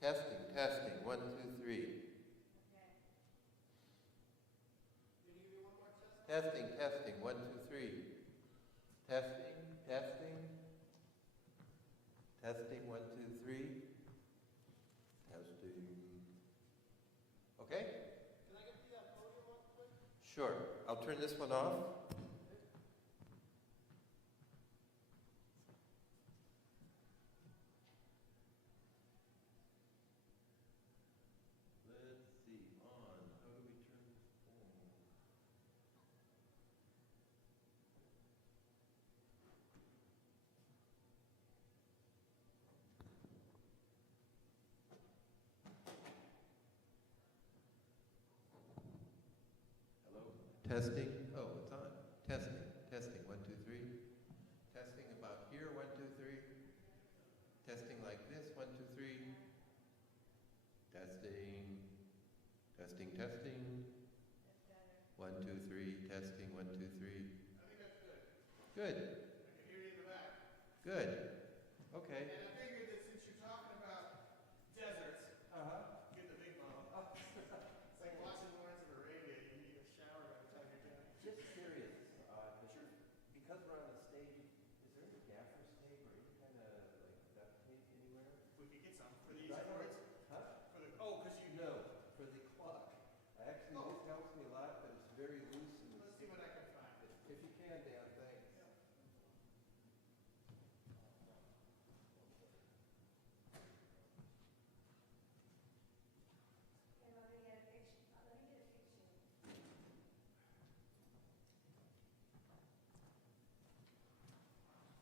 Testing, testing, 1, 2, 3. Testing, testing, 1, 2, 3. Testing, testing. Testing, 1, 2, 3. Testing. Okay? Can I get the podium on quick? Sure. I'll turn this one off. Let's see. On. How do we turn this on? Hello? Testing. Oh, it's on. Testing. Testing. 1, 2, 3. Testing about here. 1, 2, 3. Testing like this. 1, 2, 3. Testing. Testing. Testing. 1, 2, 3. Testing. 1, 2, 3. I think that's good. Good. I can hear you in the back. Good. Okay. And I figured that since you're talking about deserts, get the big bottle. It's like watching Lawrence of Arabia. You need a shower by the time you're done. Just curious, because we're on the stage, is there any gaffer's tape or any kind of like duct tape anywhere? We could get some for these Right. chords. Huh? For the because you No, for the clock. Actually, this helps me a lot, but it's very loose and Let's see what I can find. if you can, Dan, thanks.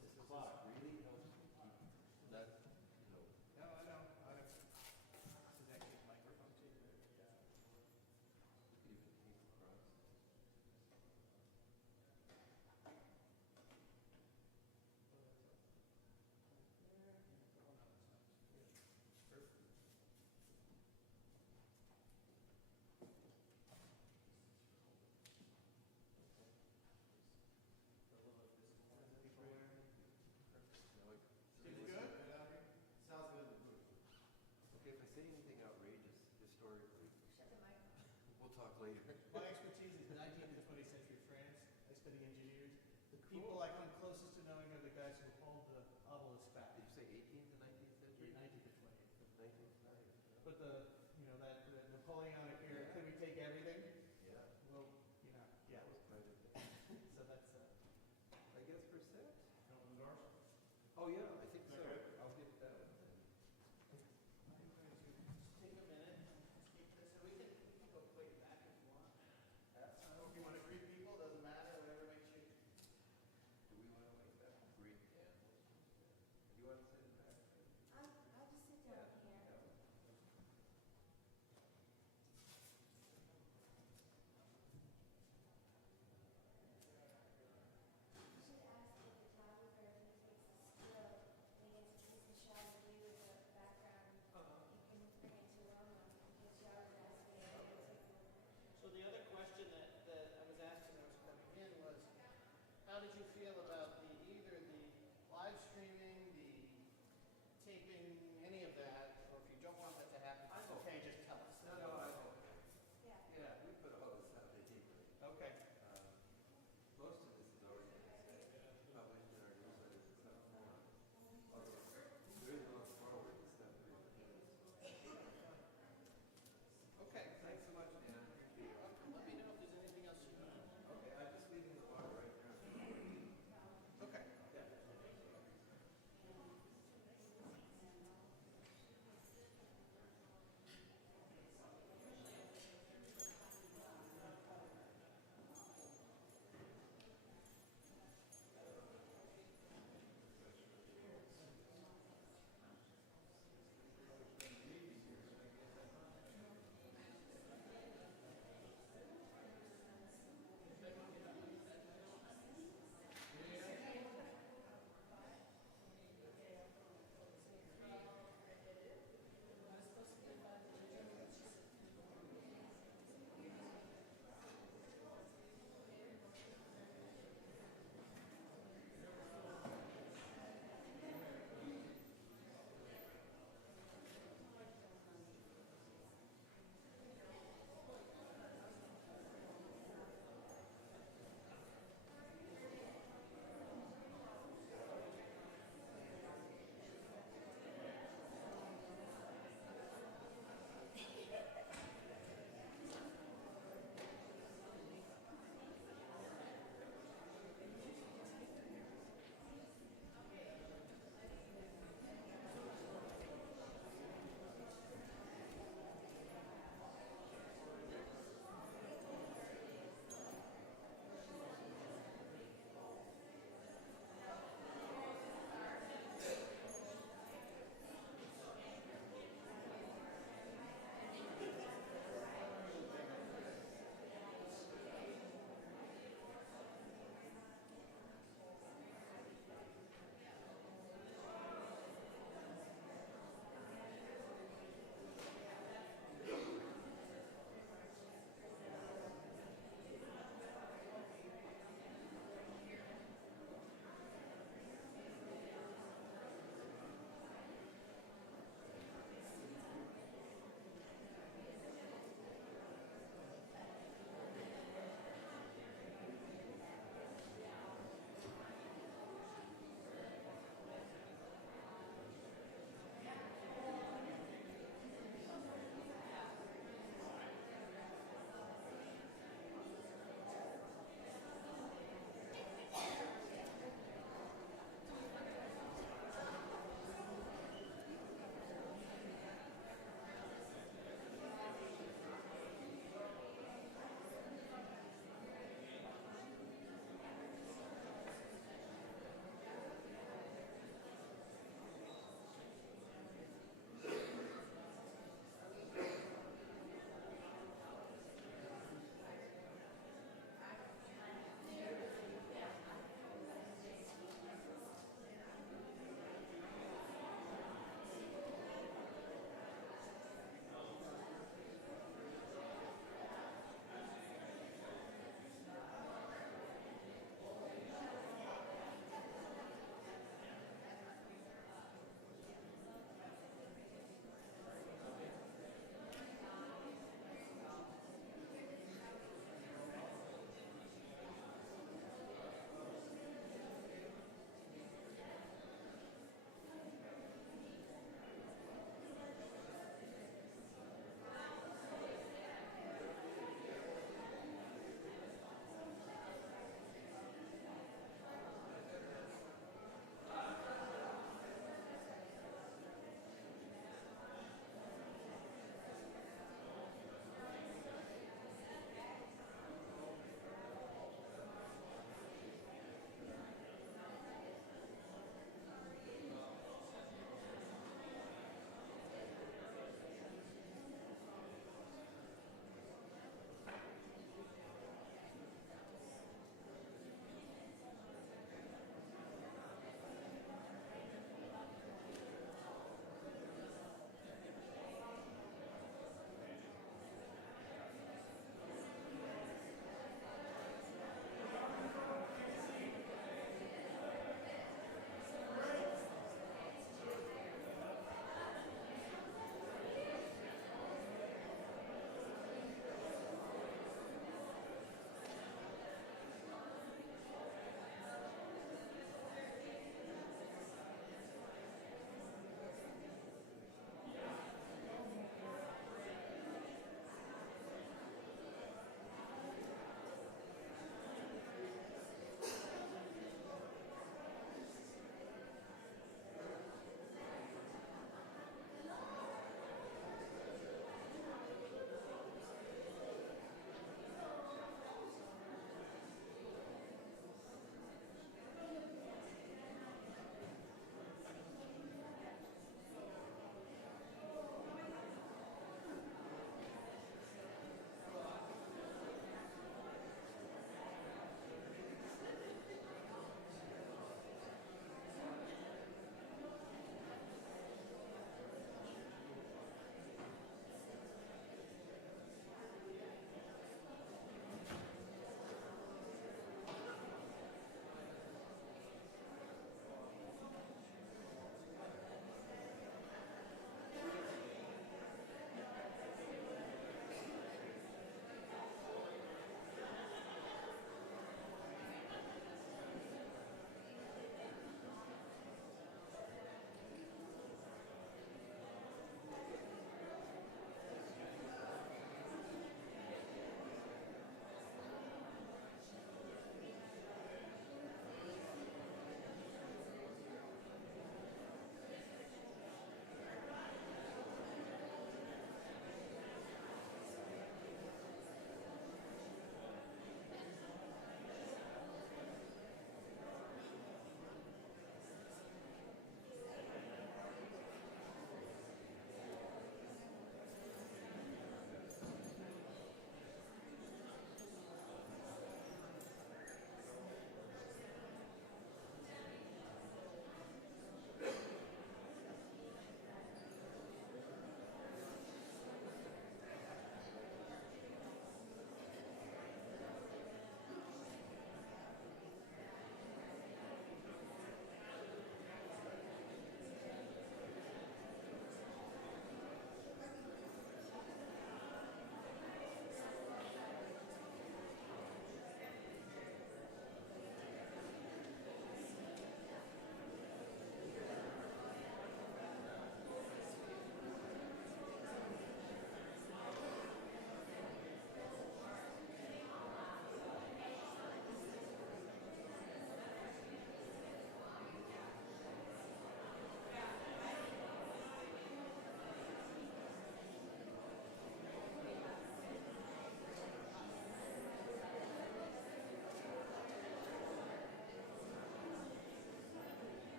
This clock really helps me keep not, No, I know. This is actually a microphone too. even keep across. Seems good. Sounds good in the booth. Okay, if I say anything outrageous historically, we'll talk later. My expertise is 19th and 20th century France. I study engineers. The people I come closest to knowing are the guys who hauled the obelisk back. Did you say 18th and 19th century? 19th and 20th. 19th, nice. But the Napoleonic era, could we take everything? Yeah, Well, yeah. that was quite a thing. So that's I guess for set? endorse. Oh, yeah, I think so. Okay. I'll get that one then. I'm going to take a minute and keep this, and we can go way back if you want. If you want to greet people, doesn't matter, whatever makes you. Do we want to wait that? Great, Dan. You want to sit back? I'll just sit down here. You should ask the photographer if he takes a still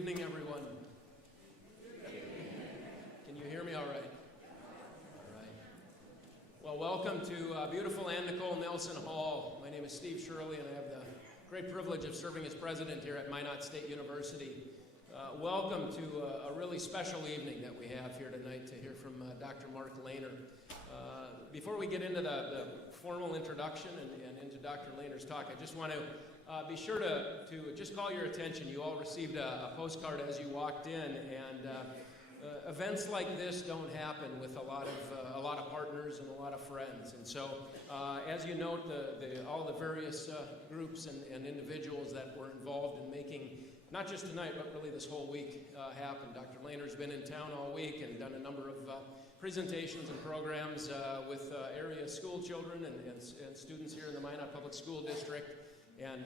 evening, everyone. Can you hear me all right? All right. Well, welcome to beautiful Ann Nicole Nelson Hall. My name is Steve Shirley, and I have the great privilege of serving as president here at Minot State University. Welcome to a really special evening that we have here tonight to hear from Dr. Mark Lehner. Before we get into the formal introduction and into Dr. Lehner's talk, I just want to be sure to just call your attention. You all received a postcard as you walked in, and events like this don't happen with a lot of partners and a lot of friends. And so, as you note, all the various groups and individuals that were involved in making not just tonight, but really this whole week happen. Dr. Lehner's been in town all week and done a number of presentations and programs with area school children and students here in the Minot Public School District. And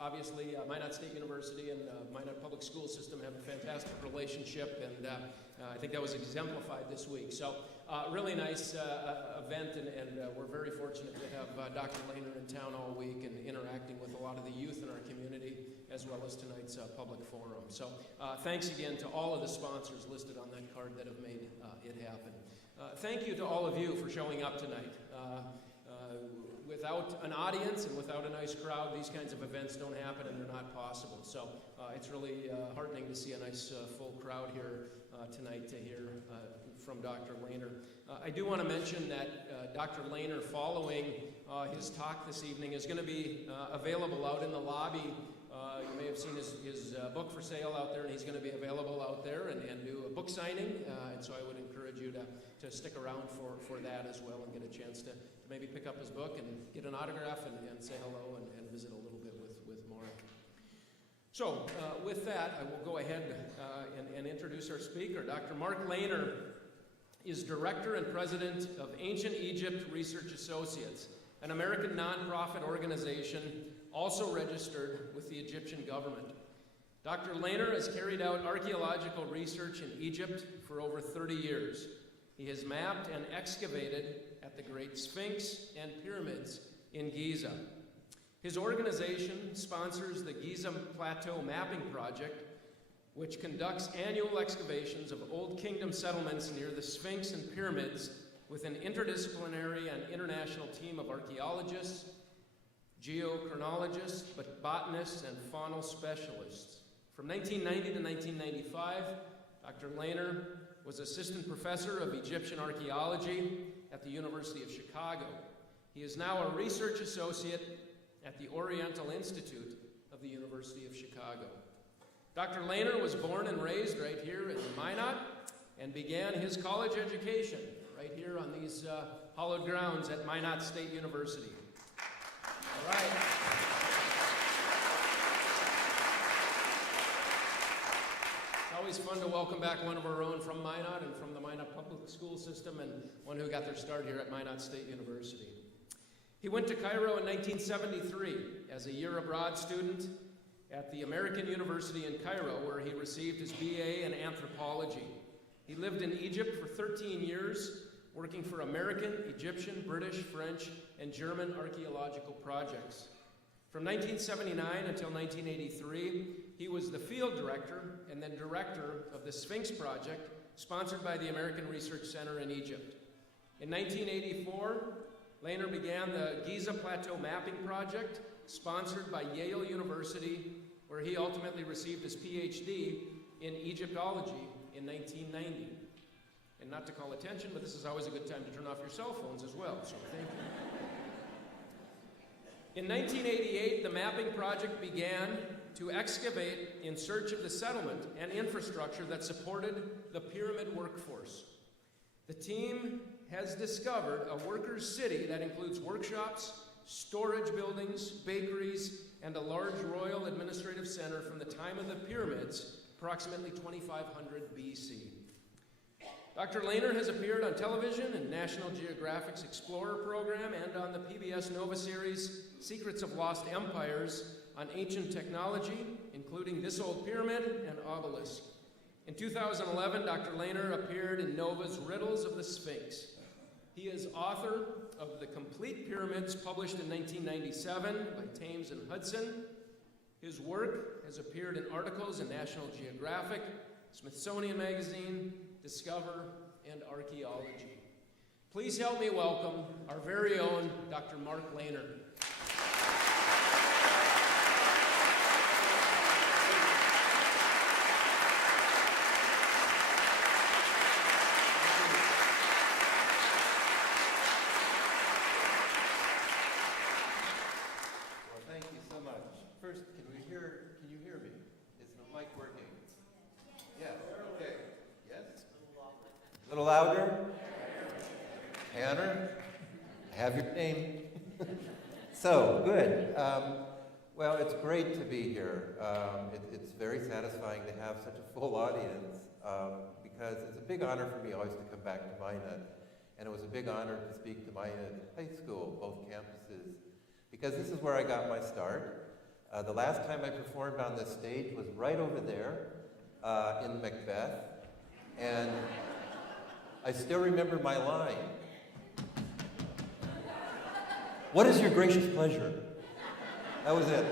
obviously, Minot State University and Minot Public School System have a fantastic relationship, and I think that was exemplified this week. So, really nice event, and we're very fortunate to have Dr. Lehner in town all week and interacting with a lot of the youth in our community, as well as tonight's public forum. So, thanks again to all of the sponsors listed on that card that have made it happen. Thank you to all of you for showing up tonight. Without an audience and without a nice crowd, these kinds of events don't happen and they're not possible. So it's really heartening to see a nice full crowd here tonight to hear from Dr. Lehner. I do want to mention that Dr. Lehner, following his talk this evening, is going to be available out in the lobby. You may have seen his book for sale out there, and he's going to be available out there and do a book signing. And so I would encourage you to stick around for that as well and get a chance to maybe pick up his book and get an autograph and say hello and visit a little bit with Mark. So with that, I will go ahead and introduce our speaker. Dr. Mark Lehner is Director and President of Ancient Egypt Research Associates, an American nonprofit organization also registered with the Egyptian government. Dr. Lehner has carried out archaeological research in Egypt for over 30 years. He has mapped and excavated at the Great Sphinx and pyramids in Giza. His organization sponsors the Giza Plateau Mapping Project, which conducts annual excavations of Old Kingdom settlements near the Sphinx and pyramids with an interdisciplinary and international team of archaeologists, geochronologists, botanists, and faunal specialists. From 1990 to 1995, Dr. Lehner was assistant professor of Egyptian archaeology at the University of Chicago. He is now a research associate at the Oriental Institute of the University of Chicago. Dr. Lehner was born and raised right here in Minot and began his college education right here on these hallowed grounds at Minot State University. All right. It's always fun to welcome back one of our own from Minot and from the Minot Public School System, and one who got their start here at Minot State University. He went to Cairo in 1973 as a year abroad student at the American University in Cairo, where he received his BA in anthropology. He lived in Egypt for 13 years, working for American, Egyptian, British, French, and German archaeological projects. From 1979 until 1983, he was the field director and then director of the Sphinx Project, sponsored by the American Research Center in Egypt. In 1984, Lehner began the Giza Plateau Mapping Project, sponsored by Yale University, where he ultimately received his PhD in Egyptology in 1990. And not to call attention, but this is always a good time to turn off your cell phones as well, so thank you. In 1988, the mapping project began to excavate in search of the settlement and infrastructure that supported the pyramid workforce. The team has discovered a workers' city that includes workshops, storage buildings, bakeries, and a large royal administrative center from the time of the pyramids, approximately 2500 BC. Dr. Lehner has appeared on television in National Geographic's Explorer program and on the PBS Nova series Secrets of Lost Empires on ancient technology, including This Old Pyramid and Obelisk. In 2011, Dr. Lehner appeared in Nova's Riddles of the Sphinx. He is author of The Complete Pyramids, published in 1997 by Thames and Hudson. His work has appeared in articles in National Geographic, Smithsonian Magazine, Discover, and Archaeology. Please help me welcome our very own Dr. Mark Lehner. Can you hear me? Is the mic working? Yeah, okay. Yes? A little louder? Tanner? I have your name. So, good. Well, it's great to be here. It's very satisfying to have such a full audience because it's a big honor for me always to come back to Minot. And it was a big honor to speak to Minot High School, both campuses, because this is where I got my start. The last time I performed on this stage was right over there in Macbeth, and I still remember my line. What is your gracious pleasure? That was it.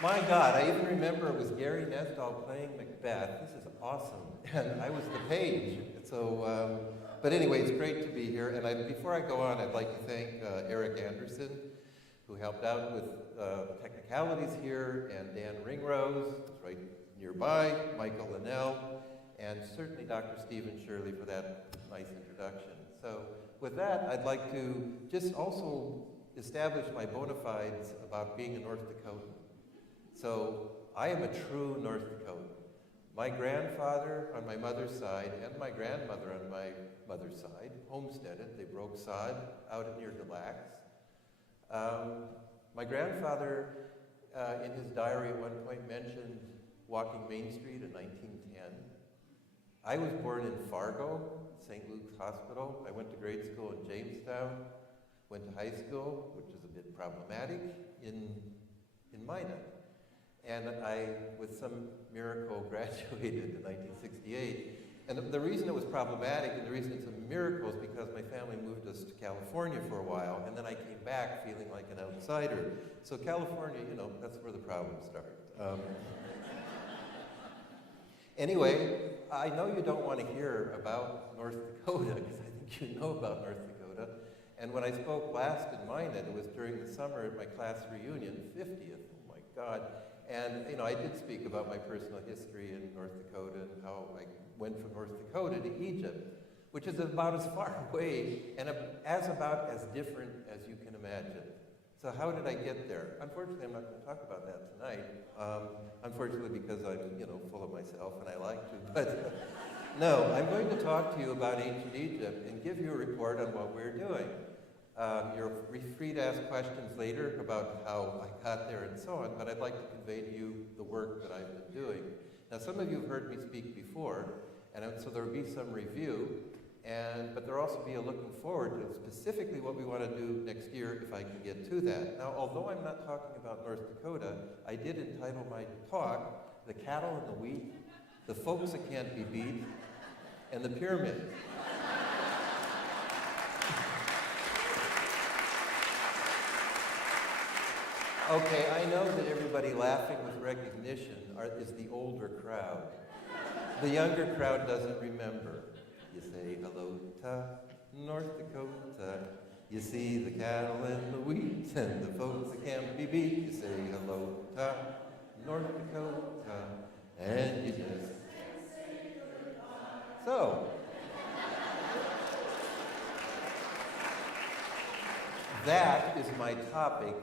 My God, I even remember it was Gary Nesdahl playing Macbeth. This is awesome, and I was the page. So. But anyway, it's great to be here. And before I go on, I'd like to thank Eric Anderson, who helped out with technicalities here, and Dan Ringrose, who's right nearby, Michael Linnell, and certainly Dr. Stephen Shirley for that nice introduction. So with that, I'd like to just also establish my bona fides about being a North Dakotan. So I am a true North Dakotan. My grandfather on my mother's side and my grandmother on my mother's side homesteaded. They broke sod out near Des Lacs. My grandfather, in his diary at one point, mentioned walking Main Street in 1910. I was born in Fargo, St. Luke's Hospital. I went to grade school in Jamestown, went to high school, which is a bit problematic, in Minot. And I, with some miracle, graduated in 1968. And the reason it was problematic and the reason it's a miracle is because my family moved us to California for a while, and then I came back feeling like an outsider. So California, you know, that's where the problems start. Anyway, I know you don't want to hear about North Dakota, because I think you know about North Dakota. And when I spoke last in Minot, it was during the summer at my class reunion, 50th, oh my God. And, you know, I did speak about my personal history in North Dakota and how I went from North Dakota to Egypt, which is about as far away and about as different as you can imagine. So how did I get there? Unfortunately, I'm not going to talk about that tonight. Unfortunately, because I'm, you know, full of myself and I like to. But no, I'm going to talk to you about ancient Egypt and give you a report on what we're doing. You're free to ask questions later about how I got there and so on, but I'd like to convey to you the work that I've been doing. Now, some of you have heard me speak before, and so there will be some review, but there will also be a looking forward to specifically what we want to do next year if I can get to that. Now, although I'm not talking about North Dakota, I did entitle my talk, The Cattle and the Wheat, The Folks That Can't Be Beat, and the Pyramids. Okay, I know that everybody laughing with recognition is the older crowd. The younger crowd doesn't remember. You say hello to North Dakota. You see the cattle and the wheat and the folks that can't be beat. You say hello to North Dakota, and you just... So, that is my topic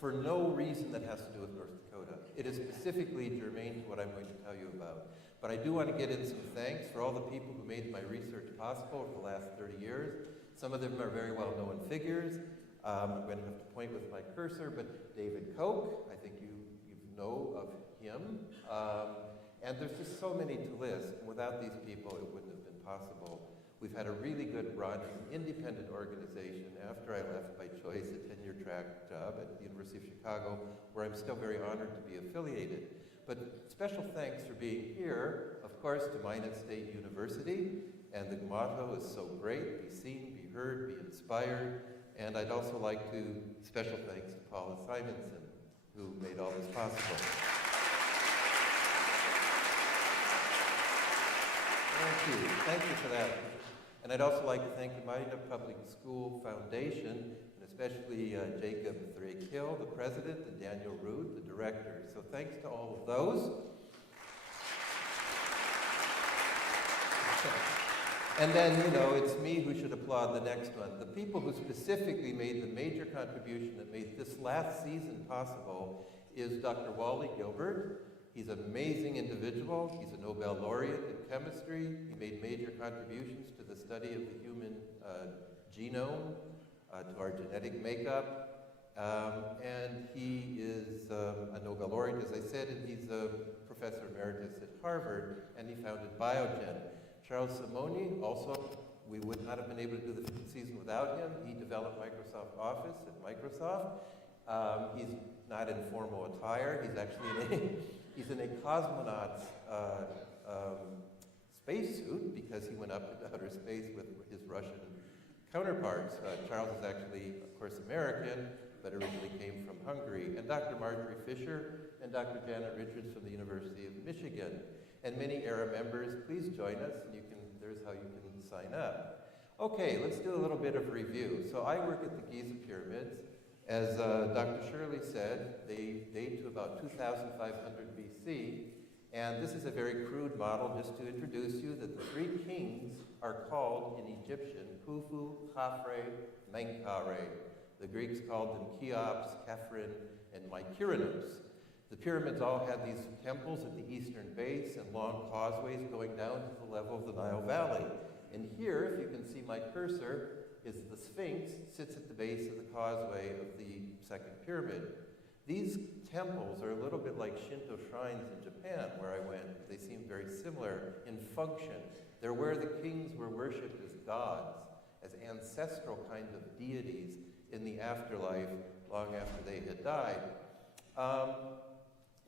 for no reason that has to do with North Dakota. It is specifically germane to what I'm going to tell you about. But I do want to get in some thanks for all the people who made my research possible over the last 30 years. Some of them are very well-known figures. I'm going to have to point with my cursor, but David Koch, I think you know of him. And there's just so many to list. And without these people, it wouldn't have been possible. We've had a really good run as an independent organization after I left by choice a tenure track job at the University of Chicago, where I'm still very honored to be affiliated. But special thanks for being here, of course, to Minot State University. And the motto is so great: be seen, be heard, be inspired. And I'd also like to special thanks to Paula Simonson, who made all this possible. Thank you for that. And I'd also like to thank the Maida Public School Foundation, and especially Jacob Thrakill, the president, and Daniel Rood, the director. So thanks to all of those. And then, it's me who should applaud the next one. The people who specifically made the major contribution that made this last season possible is Dr. Wally Gilbert. He's an amazing individual. He's a Nobel laureate in chemistry. He made major contributions to the study of the human genome, to our genetic makeup. And he is a Nobel laureate, as I said, and he's a professor emeritus at Harvard, and he founded Biogen. Charles Simoni, also, we would not have been able to do the fifth season without him. He developed Microsoft Office at Microsoft. He's not in formal attire. He's actually he's in a cosmonaut's spacesuit because he went up into outer space with his Russian counterparts. Charles is actually, of course, American, but originally came from Hungary. And Dr. Marjorie Fisher and Dr. Janet Richards from the University of Michigan. And many ERA members, please join us, and there's how you can sign up. Okay, let's do a little bit of review. So I work at the Giza pyramids. As Dr. Shirley said, they date to about 2,500 BC, and this is a very crude model just to introduce you that the three kings are called in Egyptian Khufu, Khafre, Menkaure. The Greeks called them Cheops, Khephren, and Mykerinos. The pyramids all had these temples at the eastern base and long causeways going down to the level of the Nile Valley. And here, if you can see my cursor, is the Sphinx, sits at the base of the causeway of the second pyramid. These temples are a little bit like Shinto shrines in Japan, where I went. They seem very similar in function. They're where the kings were worshipped as gods, as ancestral kind of deities in the afterlife, long after they had died.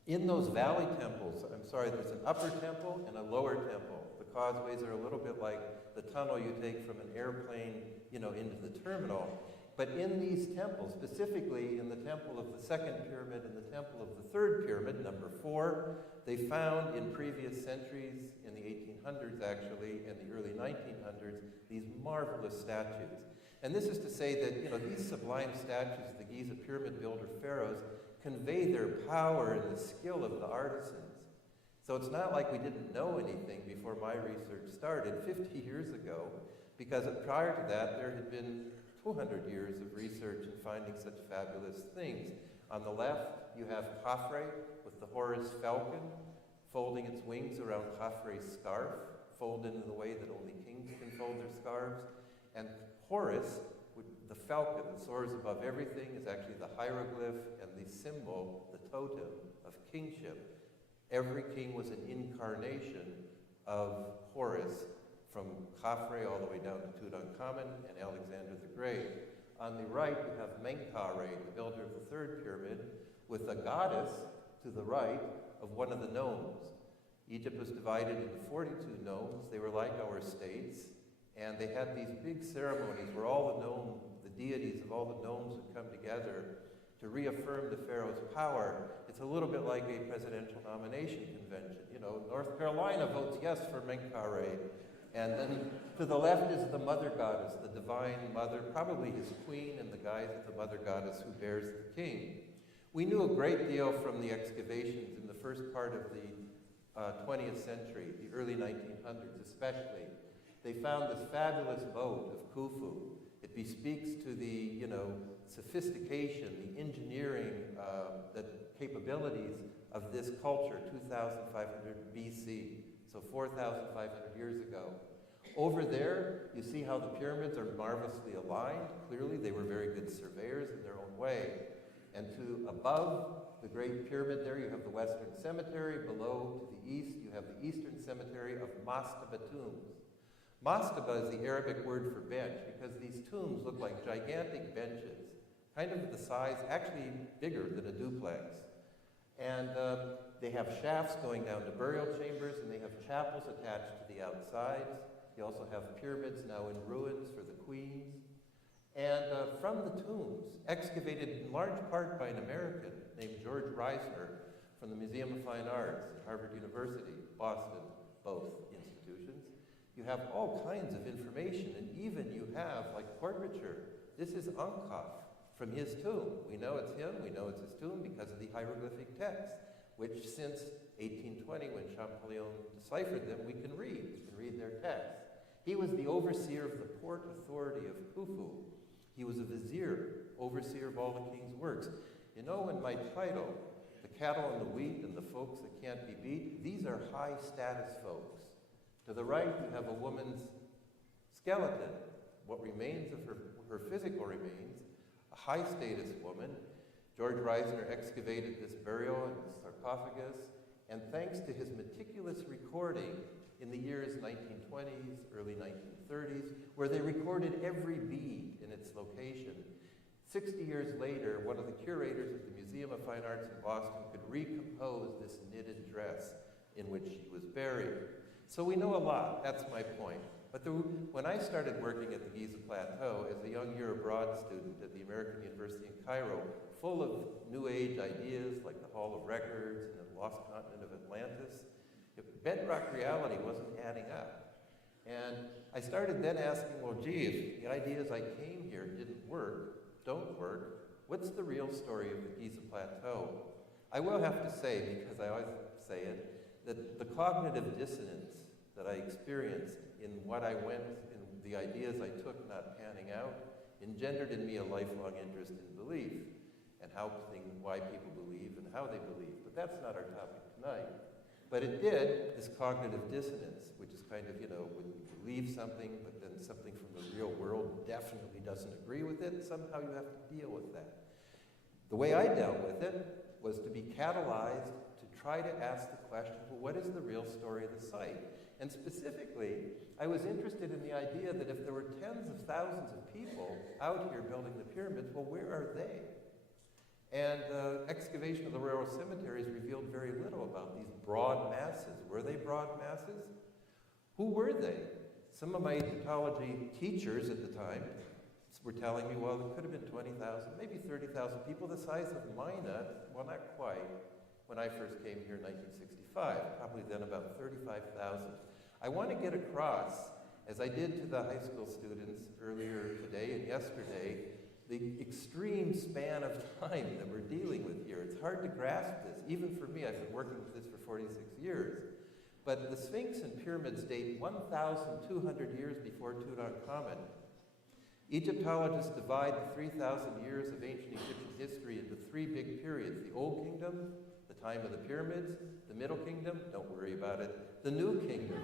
In those valley temples, there's an upper temple and a lower temple. The causeways are a little bit like the tunnel you take from an airplane, into the terminal. But in these temples, specifically in the temple of the second pyramid and the temple of the third pyramid, number 4, they found in previous centuries, in the 1800s actually, and the early 1900s, these marvelous statues. And this is to say that, these sublime statues of the Giza pyramid builder pharaohs convey their power and the skill of the artisans. So it's not like we didn't know anything before my research started 50 years ago, because prior to that, there had been 200 years of research in finding such fabulous things. On the left, you have Khafre with the Horus falcon, folding its wings around Khafre's scarf, folded in the way that only kings can fold their scarves. And Horus, the falcon that soars above everything, is actually the hieroglyph and the symbol, the totem of kingship. Every king was an incarnation of Horus, from Khafre all the way down to Tutankhamun and Alexander the Great. On the right, we have Menkaure, the builder of the third pyramid, with a goddess to the right of one of the nomes. Egypt was divided into 42 nomes. They were like our states, and they had these big ceremonies where all the deities of all the nomes would come together to reaffirm the pharaoh's power. It's a little bit like a presidential nomination convention. North Carolina votes yes for Menkaure. And then to the left is the mother goddess, the divine mother, probably his queen in the guise of the mother goddess who bears the king. We knew a great deal from the excavations in the first part of the 20th century, the early 1900s especially. They found this fabulous boat of Khufu. It bespeaks to the sophistication, the engineering, the capabilities of this culture 2,500 BC. So 4,500 years ago. Over there, you see how the pyramids are marvelously aligned. Clearly, they were very good surveyors in their own way. And to above the Great Pyramid there, you have the Western Cemetery. Below, to the east, you have the Eastern Cemetery of mastaba tombs. Mastaba is the Arabic word for bench, because these tombs look like gigantic benches, kind of the size, actually bigger than a duplex. And they have shafts going down to burial chambers, and they have chapels attached to the outsides. You also have pyramids now in ruins for the queens. And from the tombs, excavated in large part by an American named George Reisner from the Museum of Fine Arts at Harvard University, Boston, both institutions. You have all kinds of information, and even you have, like, portraiture. This is Ankaf from his tomb. We know it's him, we know it's his tomb because of the hieroglyphic text, which since 1820, when Champollion deciphered them, we can read. We can read their text. He was the overseer of the port authority of Khufu. He was a vizier, overseer of all the king's works. You know, in my title, the cattle and the wheat and the folks that can't be beat, these are high status folks. To the right, you have a woman's skeleton, what remains of her physical remains, a high status woman. George Reisner excavated this burial and sarcophagus, and thanks to his meticulous recording in the years 1920s, early 1930s, where they recorded every bead in its location, 60 years later, one of the curators at the Museum of Fine Arts in Boston could recompose this knitted dress in which she was buried. So we know a lot, that's my point. But when I started working at the Giza Plateau as a young year abroad student at the American University in Cairo, full of New Age ideas like the Hall of Records and the Lost Continent of Atlantis, bedrock reality wasn't adding up. And I started then asking, well, gee, if the ideas I came here don't work, what's the real story of the Giza Plateau? I will have to say, because I always say it, that the cognitive dissonance that I experienced in what I went, in the ideas I took not panning out, engendered in me a lifelong interest in belief and why people believe and how they believe. But that's not our topic tonight. But it did, this cognitive dissonance, which is kind of, when you believe something, but then something from the real world definitely doesn't agree with it, somehow you have to deal with that. The way I dealt with it was to be catalyzed to try to ask the question, well, what is the real story of the site? And specifically, I was interested in the idea that if there were tens of thousands of people out here building the pyramids, well, where are they? And excavation of the rural cemeteries revealed very little about these broad masses. Were they broad masses? Who were they? Some of my Egyptology teachers at the time were telling me, well, it could have been 20,000, maybe 30,000 people, the size of Minot, well, not quite, when I first came here in 1965, probably then about 35,000. I want to get across, as I did to the high school students earlier today and yesterday, the extreme span of time that we're dealing with here. It's hard to grasp this, even for me. I've been working with this for 46 years. But the Sphinx and pyramids date 1,200 years before Tutankhamun. Egyptologists divide the 3,000 years of ancient Egyptian history into three big periods: the Old Kingdom, the time of the pyramids; the Middle Kingdom, don't worry about it; the New Kingdom,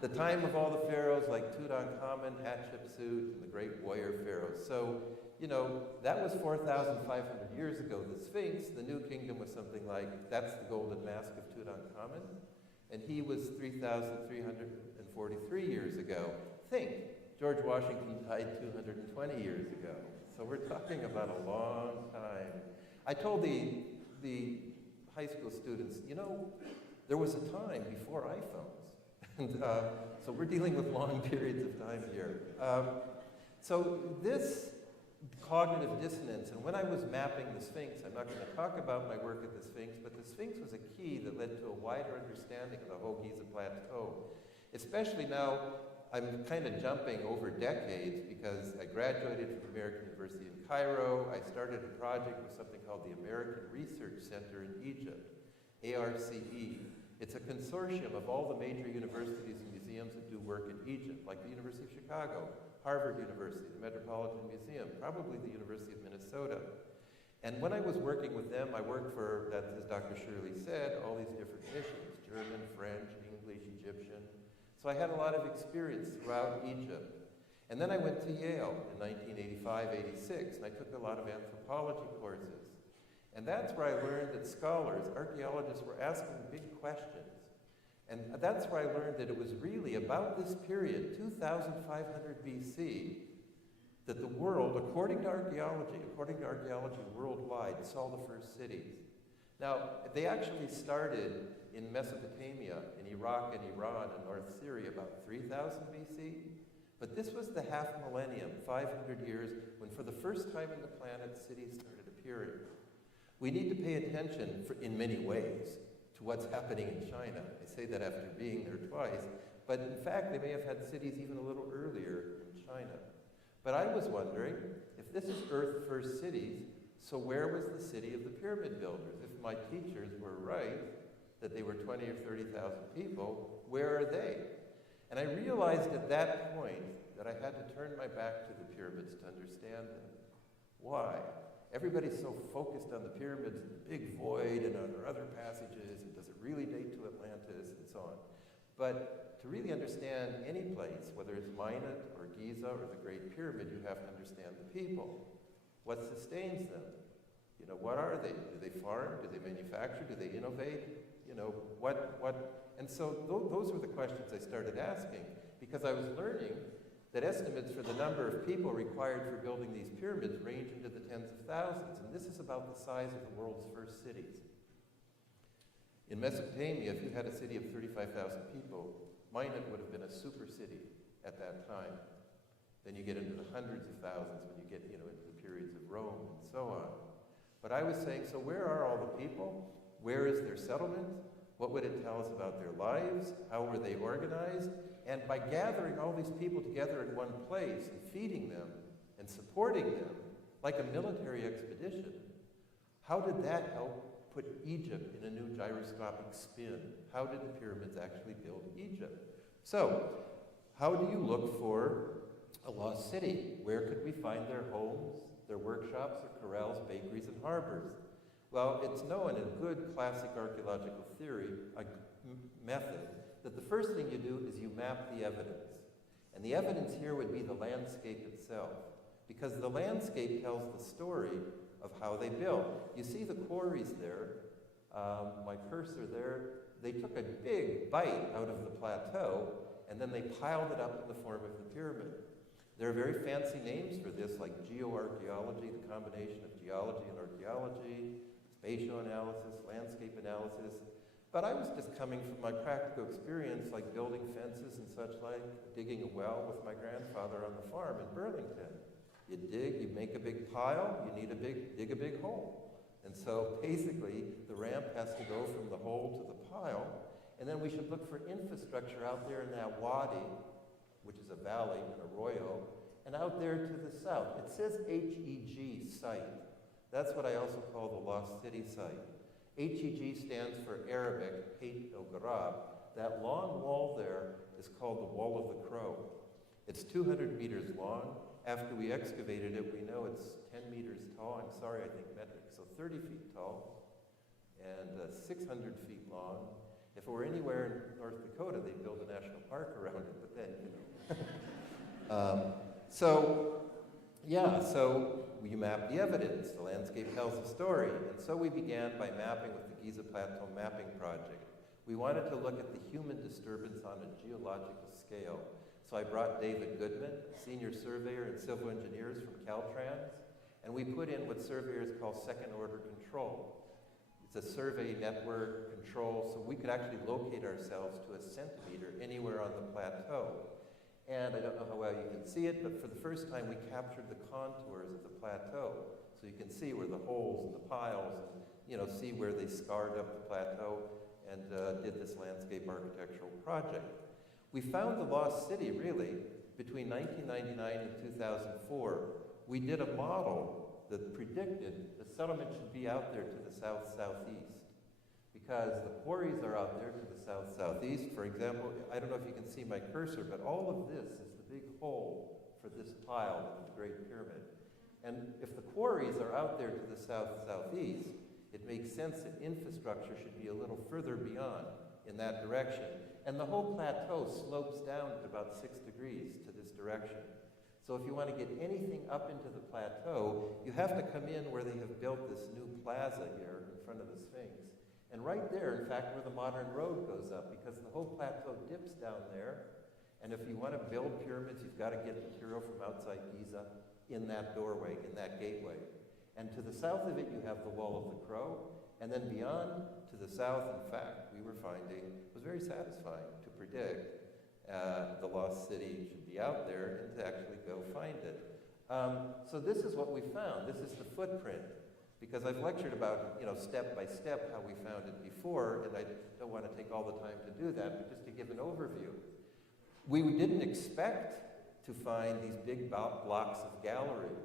the time of all the pharaohs like Tutankhamun, Hatshepsut, and the great warrior pharaohs. So, that was 4,500 years ago. The Sphinx, the New Kingdom, was something like, that's the golden mask of Tutankhamun, and he was 3,343 years ago. Think, George Washington died 220 years ago. So we're talking about a long time. I told the high school students, there was a time before iPhones. And so we're dealing with long periods of time here. So this cognitive dissonance, and when I was mapping the Sphinx, I'm not going to talk about my work at the Sphinx, but the Sphinx was a key that led to a wider understanding of the whole Giza Plateau. Especially now, I'm kind of jumping over decades because I graduated from American University in Cairo. I started a project with something called the American Research Center in Egypt, ARCE. It's a consortium of all the major universities and museums that do work in Egypt, like the University of Chicago, Harvard University, the Metropolitan Museum, probably the University of Minnesota. And when I was working with them, I worked for, as Dr. Shirley said, all these different missions: German, French, English, Egyptian. So I had a lot of experience throughout Egypt. And then I went to Yale in 1985-86, and I took a lot of anthropology courses. And that's where I learned that scholars, archaeologists, were asking big questions. And that's where I learned that it was really about this period, 2,500 BC, that the world, according to archaeology worldwide, saw the first cities. Now, they actually started in Mesopotamia, in Iraq and Iran and North Syria about 3,000 BC. But this was the half millennium, 500 years, when for the first time in the planet, cities started appearing. We need to pay attention in many ways to what's happening in China. I say that after being there twice, but in fact, they may have had cities even a little earlier in China. But I was wondering, if this is Earth's first cities, so where was the city of the pyramid builders? If my teachers were right, that they were 20 or 30,000 people, where are they? And I realized at that point that I had to turn my back to the pyramids to understand them. Why? Everybody's so focused on the pyramids and the big void and on other passages, and does it really date to Atlantis, and so on. But to really understand any place, whether it's Minot or Giza or the Great Pyramid, you have to understand the people. What sustains them? You know, what are they? Do they farm? Do they manufacture? Do they innovate? You know, and so those were the questions I started asking, because I was learning that estimates for the number of people required for building these pyramids range into the tens of thousands, and this is about the size of the world's first cities. In Mesopotamia, if you had a city of 35,000 people, Minot would have been a super city at that time. Then you get into the hundreds of thousands when you get, you know, into the periods of Rome and so on. But I was saying, so where are all the people? Where is their settlement? What would it tell us about their lives? How were they organized? And by gathering all these people together in one place and feeding them and supporting them like a military expedition, how did that help put Egypt in a new gyroscopic spin? How did the pyramids actually build Egypt? So, how do you look for a lost city? Where could we find their homes, their workshops, their corrals, bakeries, and harbors? Well, it's known in good classic archaeological theory, method, that the first thing you do is you map the evidence. And the evidence here would be the landscape itself, because the landscape tells the story of how they built. You see the quarries there, my cursor there, they took a big bite out of the plateau, and then they piled it up in the form of the pyramid. There are very fancy names for this, like geoarchaeology, the combination of geology and archaeology, spatial analysis, landscape analysis. But I was just coming from my practical experience, like building fences and such like, digging a well with my grandfather on the farm in Burlington. You dig, you make a big pile, you need dig a big hole. And so basically, the ramp has to go from the hole to the pile, and then we should look for infrastructure out there in that wadi, which is a valley, an arroyo, and out there to the south. It says HEG site. That's what I also call the Lost City site. HEG stands for Arabic, Hayt el-Garab. That long wall there is called the Wall of the Crow. It's 200 meters long. After we excavated it, we know it's 10 meters tall. I'm sorry, I think metric, so 30 feet tall and 600 feet long. If it were anywhere in North Dakota, they'd build a national park around it, but then, you know. So we mapped the evidence. The landscape tells a story. And so we began by mapping with the Giza Plateau Mapping Project. We wanted to look at the human disturbance on a geological scale. So I brought David Goodman, senior surveyor and civil engineers from Caltrans, and we put in what surveyors call second-order control. It's a survey network control, so we could actually locate ourselves to a centimeter anywhere on the plateau. And I don't know how well you can see it, but for the first time we captured the contours of the plateau. So you can see where the holes and the piles, and you know, see where they scarred up the plateau, and did this landscape architectural project. We found the lost city, really, between 1999 and 2004. We did a model that predicted the settlement should be out there to the south-southeast, because the quarries are out there to the south-southeast. For example, I don't know if you can see my cursor, but all of this is the big hole for this pile of the Great Pyramid. And if the quarries are out there to the south-southeast, it makes sense that infrastructure should be a little further beyond in that direction. And the whole plateau slopes down to about 6 degrees to this direction. So if you want to get anything up into the plateau, you have to come in where they have built this new plaza here in front of the Sphinx. And right there, in fact, where the modern road goes up, because the whole plateau dips down there. And if you want to build pyramids, you've got to get material from outside Giza in that doorway, in that gateway. And to the south of it, you have the Wall of the Crow. And then beyond, to the south, in fact, we were finding, it was very satisfying to predict, the lost city should be out there, and to actually go find it. So this is what we found. This is the footprint. Because I've lectured about, step by step how we found it before, and I don't want to take all the time to do that, but just to give an overview. We didn't expect to find these big blocks of galleries.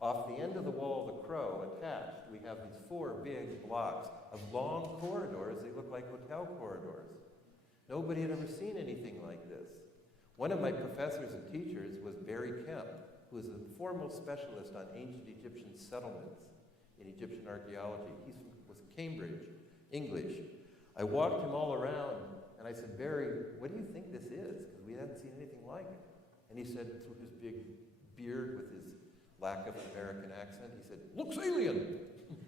Off the end of the wall of the Crow, attached, we have these 4 big blocks of long corridors. They look like hotel corridors. Nobody had ever seen anything like this. One of my professors and teachers was Barry Kemp, who is a foremost specialist on ancient Egyptian settlements in Egyptian archaeology. He was Cambridge, English. I walked him all around, and I said, Barry, what do you think this is? Because we hadn't seen anything like it. And he said, through his big beard with his lack of an American accent, he said, looks alien.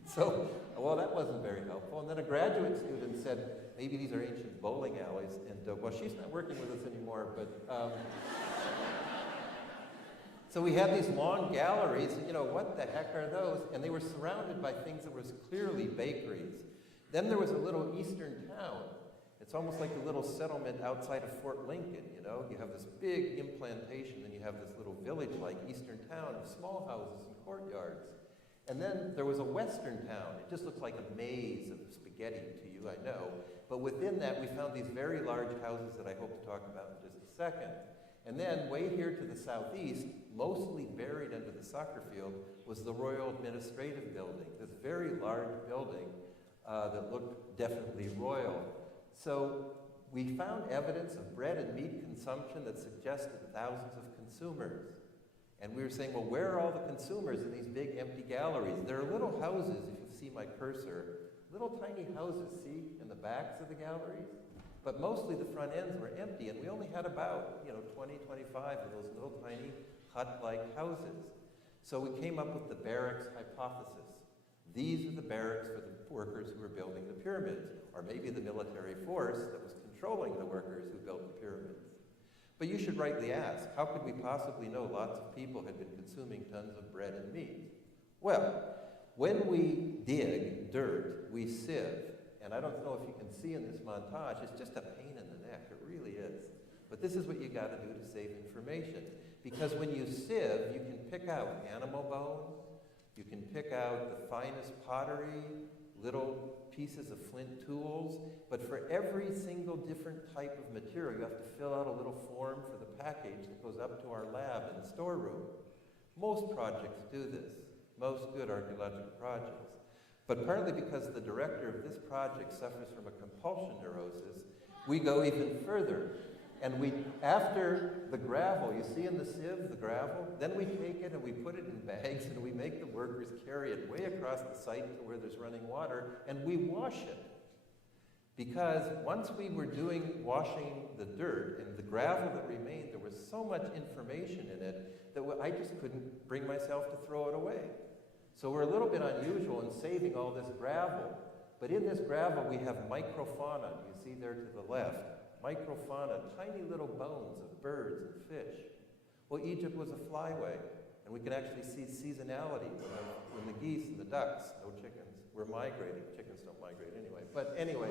So, well, that wasn't very helpful. And then a graduate student said, maybe these are ancient bowling alleys. And, well, she's not working with us anymore, but... So we had these long galleries, what the heck are those? And they were surrounded by things that were clearly bakeries. Then there was a little eastern town. It's almost like a little settlement outside of Fort Lincoln, You have this big implantation, and you have this little village-like eastern town of small houses and courtyards. And then there was a western town. It just looks like a maze of spaghetti to you, I know. But within that, we found these very large houses that I hope to talk about in just a second. And then way here to the southeast, mostly buried under the soccer field, was the Royal Administrative Building, this very large building that looked definitely royal. So we found evidence of bread and meat consumption that suggested thousands of consumers. And we were saying, well, where are all the consumers in these big empty galleries? There are little houses, if you see my cursor, little tiny houses, see, in the backs of the galleries? But mostly the front ends were empty, and we only had about 20, 25 of those little tiny hut-like houses. So we came up with the barracks hypothesis. These are the barracks for the workers who were building the pyramids, or maybe the military force that was controlling the workers who built the pyramids. But you should rightly ask, how could we possibly know lots of people had been consuming tons of bread and meat? Well, when we dig dirt, we sieve. And I don't know if you can see in this montage, it's just a pain in the neck, it really is. But this is what you got to do to save information. Because when you sieve, you can pick out animal bones, you can pick out the finest pottery, little pieces of flint tools, but for every single different type of material, you have to fill out a little form for the package that goes up to our lab in the storeroom. Most projects do this, most good archaeological projects. But partly because the director of this project suffers from a compulsion neurosis, we go even further. And after the gravel, you see in the sieve, the gravel, then we take it and we put it in bags and we make the workers carry it way across the site to where there's running water, and we wash it. Because once we were washing the dirt and the gravel that remained, there was so much information in it that I just couldn't bring myself to throw it away. So we're a little bit unusual in saving all this gravel. But in this gravel, we have microfauna. You see there to the left. Microfauna, tiny little bones of birds and fish. Well, Egypt was a flyway, and we can actually see seasonality when the geese and the ducks, no chickens, were migrating. Chickens don't migrate anyway. But anyway,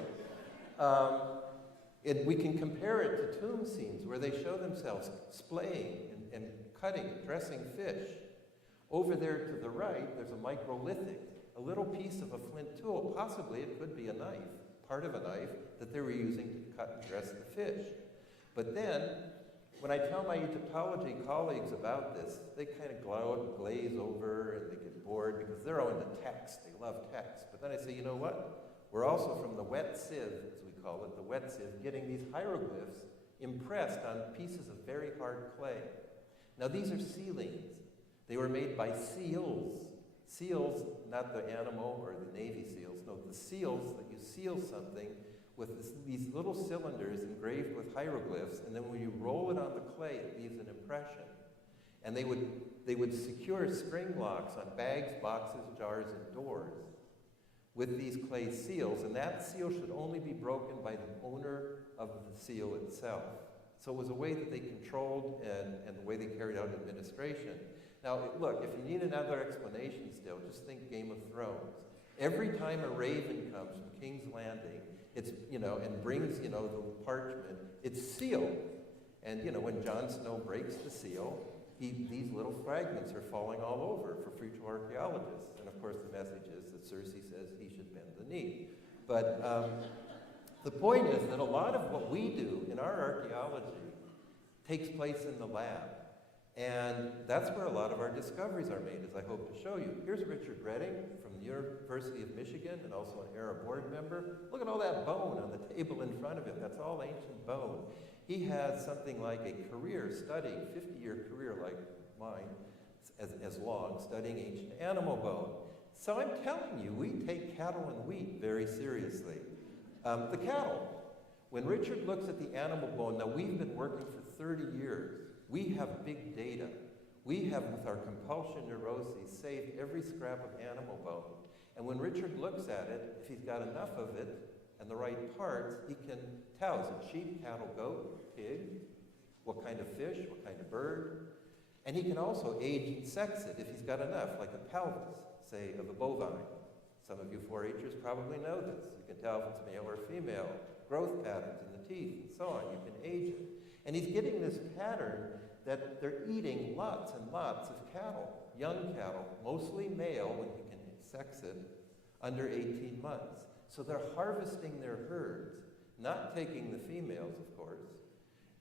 we can compare it to tomb scenes where they show themselves splaying and cutting and dressing fish. Over there to the right, there's a microlithic, a little piece of a flint tool. Possibly it could be a knife, part of a knife, that they were using to cut and dress the fish. But then, when I tell my Egyptology colleagues about this, they kind of glaze over and they get bored because they're all into text. They love text. But then I say, you know what? We're also from the wet sieve, as we call it, the wet sieve, getting these hieroglyphs impressed on pieces of very hard clay. Now these are sealings. They were made by seals. Seals, not the animal or the Navy SEALs. No, the seals that you seal something with these little cylinders engraved with hieroglyphs, and then when you roll it on the clay, it leaves an impression. And they would secure string locks on bags, boxes, jars, and doors with these clay seals, and that seal should only be broken by the owner of the seal itself. So it was a way that they controlled and the way they carried out administration. Now, look, if you need another explanation still, just think Game of Thrones. Every time a raven comes from King's Landing, it's, and brings, the parchment, it's sealed. And you know, when Jon Snow breaks the seal, these little fragments are falling all over for future archaeologists. And of course, the message is that Cersei says he should bend the knee. But the point is that a lot of what we do in our archaeology takes place in the lab. And that's where a lot of our discoveries are made, as I hope to show you. Here's Richard Redding from the University of Michigan and also an ERA board member. Look at all that bone on the table in front of him. That's all ancient bone. He has something like a career studying, 50-year career like mine, as long, studying ancient animal bone. So I'm telling you, we take cattle and wheat very seriously. The cattle, when Richard looks at the animal bone, now we've been working for 30 years. We have big data. We have, with our compulsion neuroses, saved every scrap of animal bone. And when Richard looks at it, if he's got enough of it and the right parts, he can tell, is it sheep, cattle, goat, pig, what kind of fish, what kind of bird. And he can also age and sex it if he's got enough, like a pelvis, say, of a bovine. Some of you 4-H'ers probably know this. You can tell if it's male or female, growth patterns in the teeth, and so on. You can age it. And he's getting this pattern that they're eating lots and lots of cattle, young cattle, mostly male when he can sex it, under 18 months. So they're harvesting their herds, not taking the females, of course,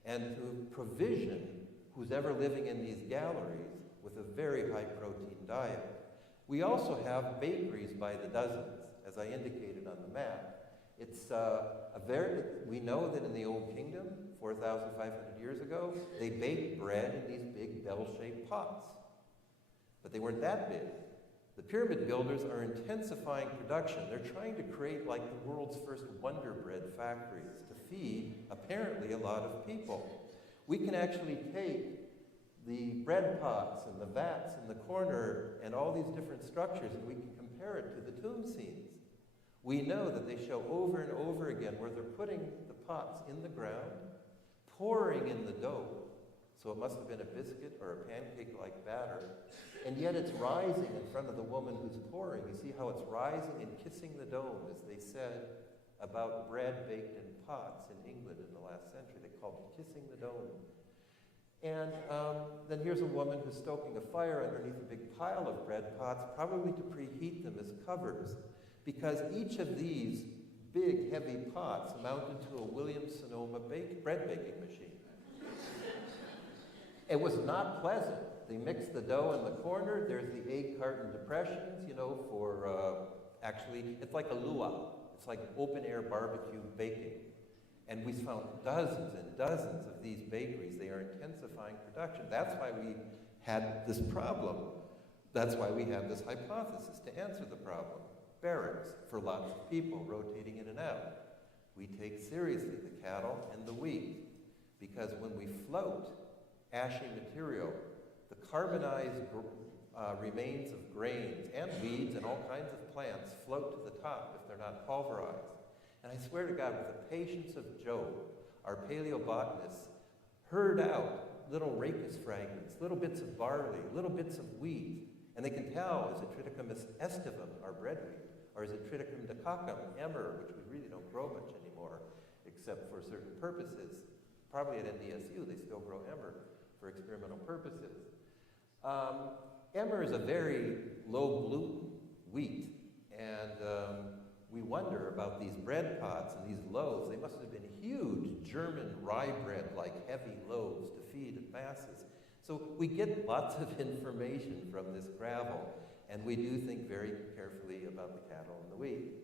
and to provision who's ever living in these galleries with a very high protein diet. We also have bakeries by the dozens, as I indicated on the map. It's we know that in the Old Kingdom, 4,500 years ago, they baked bread in these big bell-shaped pots. But they weren't that big. The pyramid builders are intensifying production. They're trying to create like the world's first Wonder Bread factories to feed, apparently, a lot of people. We can actually take the bread pots and the vats in the corner and all these different structures, and we can compare it to the tomb scenes. We know that they show over and over again where they're putting the pots in the ground, pouring in the dough. So it must have been a biscuit or a pancake-like batter. And yet it's rising in front of the woman who's pouring. You see how it's rising and kissing the dome, as they said about bread baked in pots in England in the last century. They called it kissing the dome. And then here's a woman who's stoking a fire underneath a big pile of bread pots, probably to preheat them as covers, because each of these big, heavy pots amounted to a Williams-Sonoma bread baking machine. It was not pleasant. They mixed the dough in the corner. There's the egg carton depressions, you know, for actually, it's like a luau. It's like open-air barbecue baking. And we found dozens and dozens of these bakeries. They are intensifying production. That's why we had this problem. That's why we have this hypothesis to answer the problem. Barracks for lots of people rotating in and out. We take seriously the cattle and the wheat, because when we float ashy material, the carbonized remains of grains and weeds and all kinds of plants float to the top if they're not pulverized. And I swear to God, with the patience of Job, our paleobotanists herd out little rachis fragments, little bits of barley, little bits of wheat, and they can tell, is it Triticum estivum, our bread wheat, or is it Triticum dacacum, emmer, which we really don't grow much anymore, except for certain purposes. Probably at NDSU, they still grow emmer for experimental purposes. Emmer is a very low gluten wheat, and we wonder about these bread pots and these loaves. They must have been huge German rye bread-like heavy loaves to feed masses. So we get lots of information from this gravel, and we do think very carefully about the cattle and the wheat.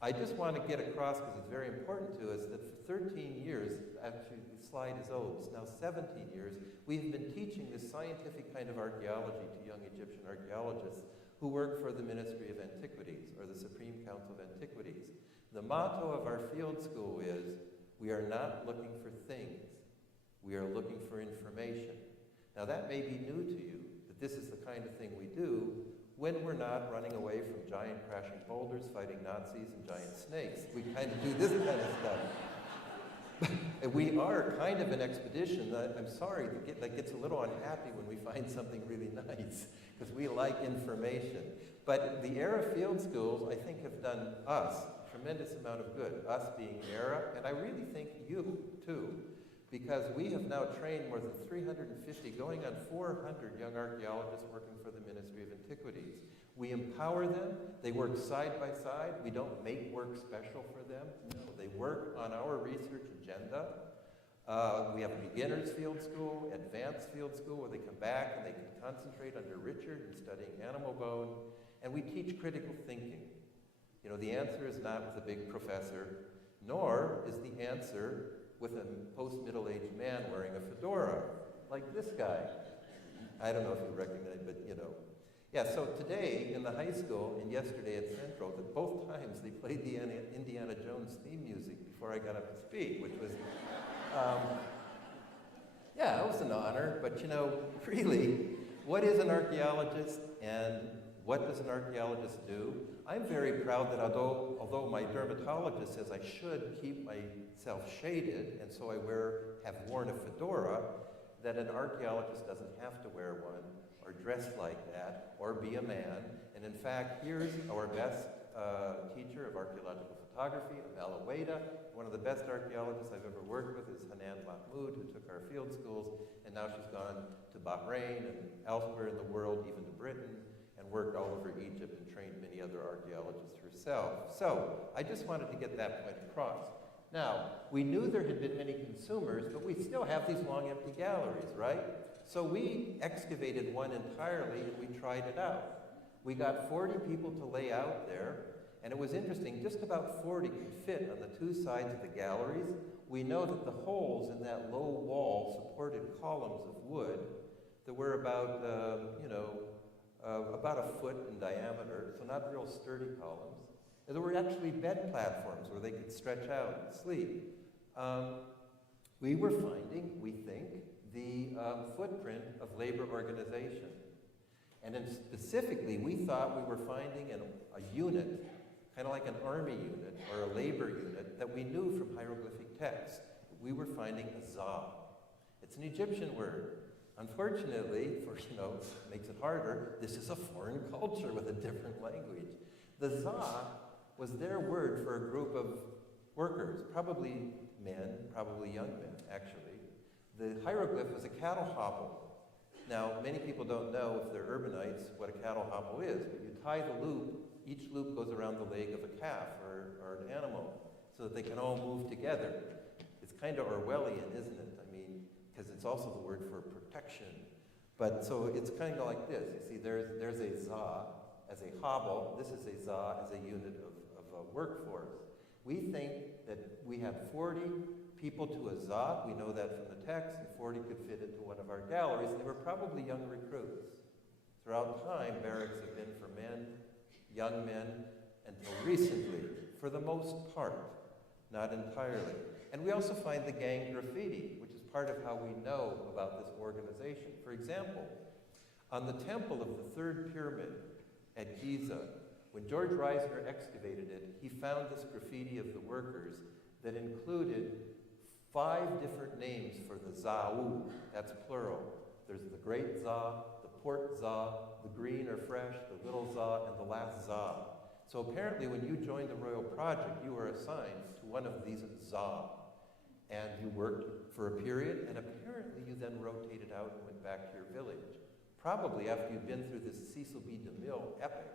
I just want to get across, because it's very important to us, that for 13 years, actually the slide is old, it's now 17 years, we've been teaching this scientific kind of archaeology to young Egyptian archaeologists who work for the Ministry of Antiquities, or the Supreme Council of Antiquities. The motto of our field school is, we are not looking for things, we are looking for information. Now that may be new to you, that this is the kind of thing we do when we're not running away from giant crashing boulders, fighting Nazis and giant snakes. We kind of do this kind of stuff. And we are kind of an expedition that, I'm sorry, that gets a little unhappy when we find something really nice, because we like information. But the ERA field schools, I think, have done us a tremendous amount of good, us being ERA, and I really think you, too, because we have now trained more than 350, going on 400 young archaeologists working for the Ministry of Antiquities. We empower them. They work side by side. We don't make work special for them. No, they work on our research agenda. We have a beginner's field school, advanced field school, where they come back and they can concentrate under Richard in studying animal bone. And we teach critical thinking. You know, the answer is not with a big professor, nor is the answer with a post-middle-aged man wearing a fedora, like this guy. I don't know if you recognize, but you know. Yeah, so today in the high school and yesterday at Central, that both times they played the Indiana Jones theme music before I got up to speak, which was, yeah, it was an honor, but you know, really, what is an archaeologist and what does an archaeologist do? I'm very proud that although my dermatologist says I should keep myself shaded, and so I have worn a fedora, that an archaeologist doesn't have to wear one, or dress like that, or be a man. And in fact, here's our best teacher of archaeological photography, Amala Weda. One of the best archaeologists I've ever worked with is Hanan Mahmoud, who took our field schools, and now she's gone to Bahrain and elsewhere in the world, even to Britain, and worked all over Egypt and trained many other archaeologists herself. So I just wanted to get that point across. Now, we knew there had been many consumers, but we still have these long empty galleries, right? So we excavated one entirely and we tried it out. We got 40 people to lay out there, and it was interesting, just about 40 could fit on the two sides of the galleries. We know that the holes in that low wall supported columns of wood that were about, about a foot in diameter, so not real sturdy columns. And there were actually bed platforms where they could stretch out and sleep. We were finding, we think, the footprint of labor organization. And then specifically, we thought we were finding a unit, kind of like an army unit or a labor unit that we knew from hieroglyphic text. We were finding a za. It's an Egyptian word. Unfortunately, makes it harder, this is a foreign culture with a different language. The za was their word for a group of workers, probably men, probably young men, actually. The hieroglyph was a cattle hobble. Now, many people don't know, if they're urbanites, what a cattle hobble is, but you tie the loop, each loop goes around the leg of a calf or an animal, so that they can all move together. It's kind of Orwellian, isn't it? I mean, because it's also the word for protection. But so it's kind of like this. You see, there's a za as a hobble. This is a za as a unit of a workforce. We think that we had 40 people to a za. We know that from the text, and 40 could fit into one of our galleries. And they were probably young recruits. Throughout time, barracks have been for men, young men, until recently, for the most part, not entirely. And we also find the gang graffiti, which is part of how we know about this organization. For example, on the temple of the third pyramid at Giza, when George Reisner excavated it, he found this graffiti of the workers that included 5 different names for the Za'u, that's plural. There's the Great Za, the Port Za, the Green or Fresh, the Little Za, and the Last Za. So apparently when you joined the Royal Project, you were assigned to one of these Za. And you worked for a period, and apparently you then rotated out and went back to your village. Probably after you'd been through this Cecil B. DeMille epic.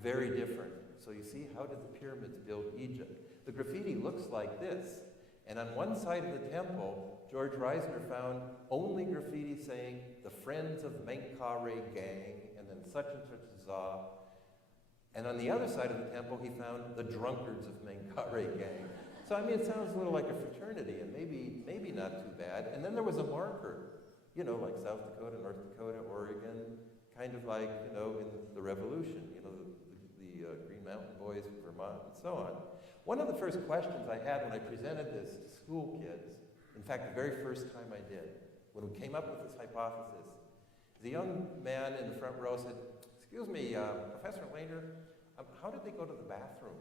Very different. So you see, how did the pyramids build Egypt? The graffiti looks like this. And on one side of the temple, George Reisner found only graffiti saying, the Friends of Menkaure Gang, and then such and such za. And on the other side of the temple, he found the Drunkards of Menkaure Gang. So I mean, it sounds a little like a fraternity, and maybe not too bad. And then there was a marker, like South Dakota, North Dakota, Oregon, kind of like, in the Revolution, the Green Mountain Boys, Vermont, and so on. One of the first questions I had when I presented this to school kids, in fact, the very first time I did, when we came up with this hypothesis, the young man in the front row said, "Excuse me, Professor Lehner, how did they go to the bathroom?"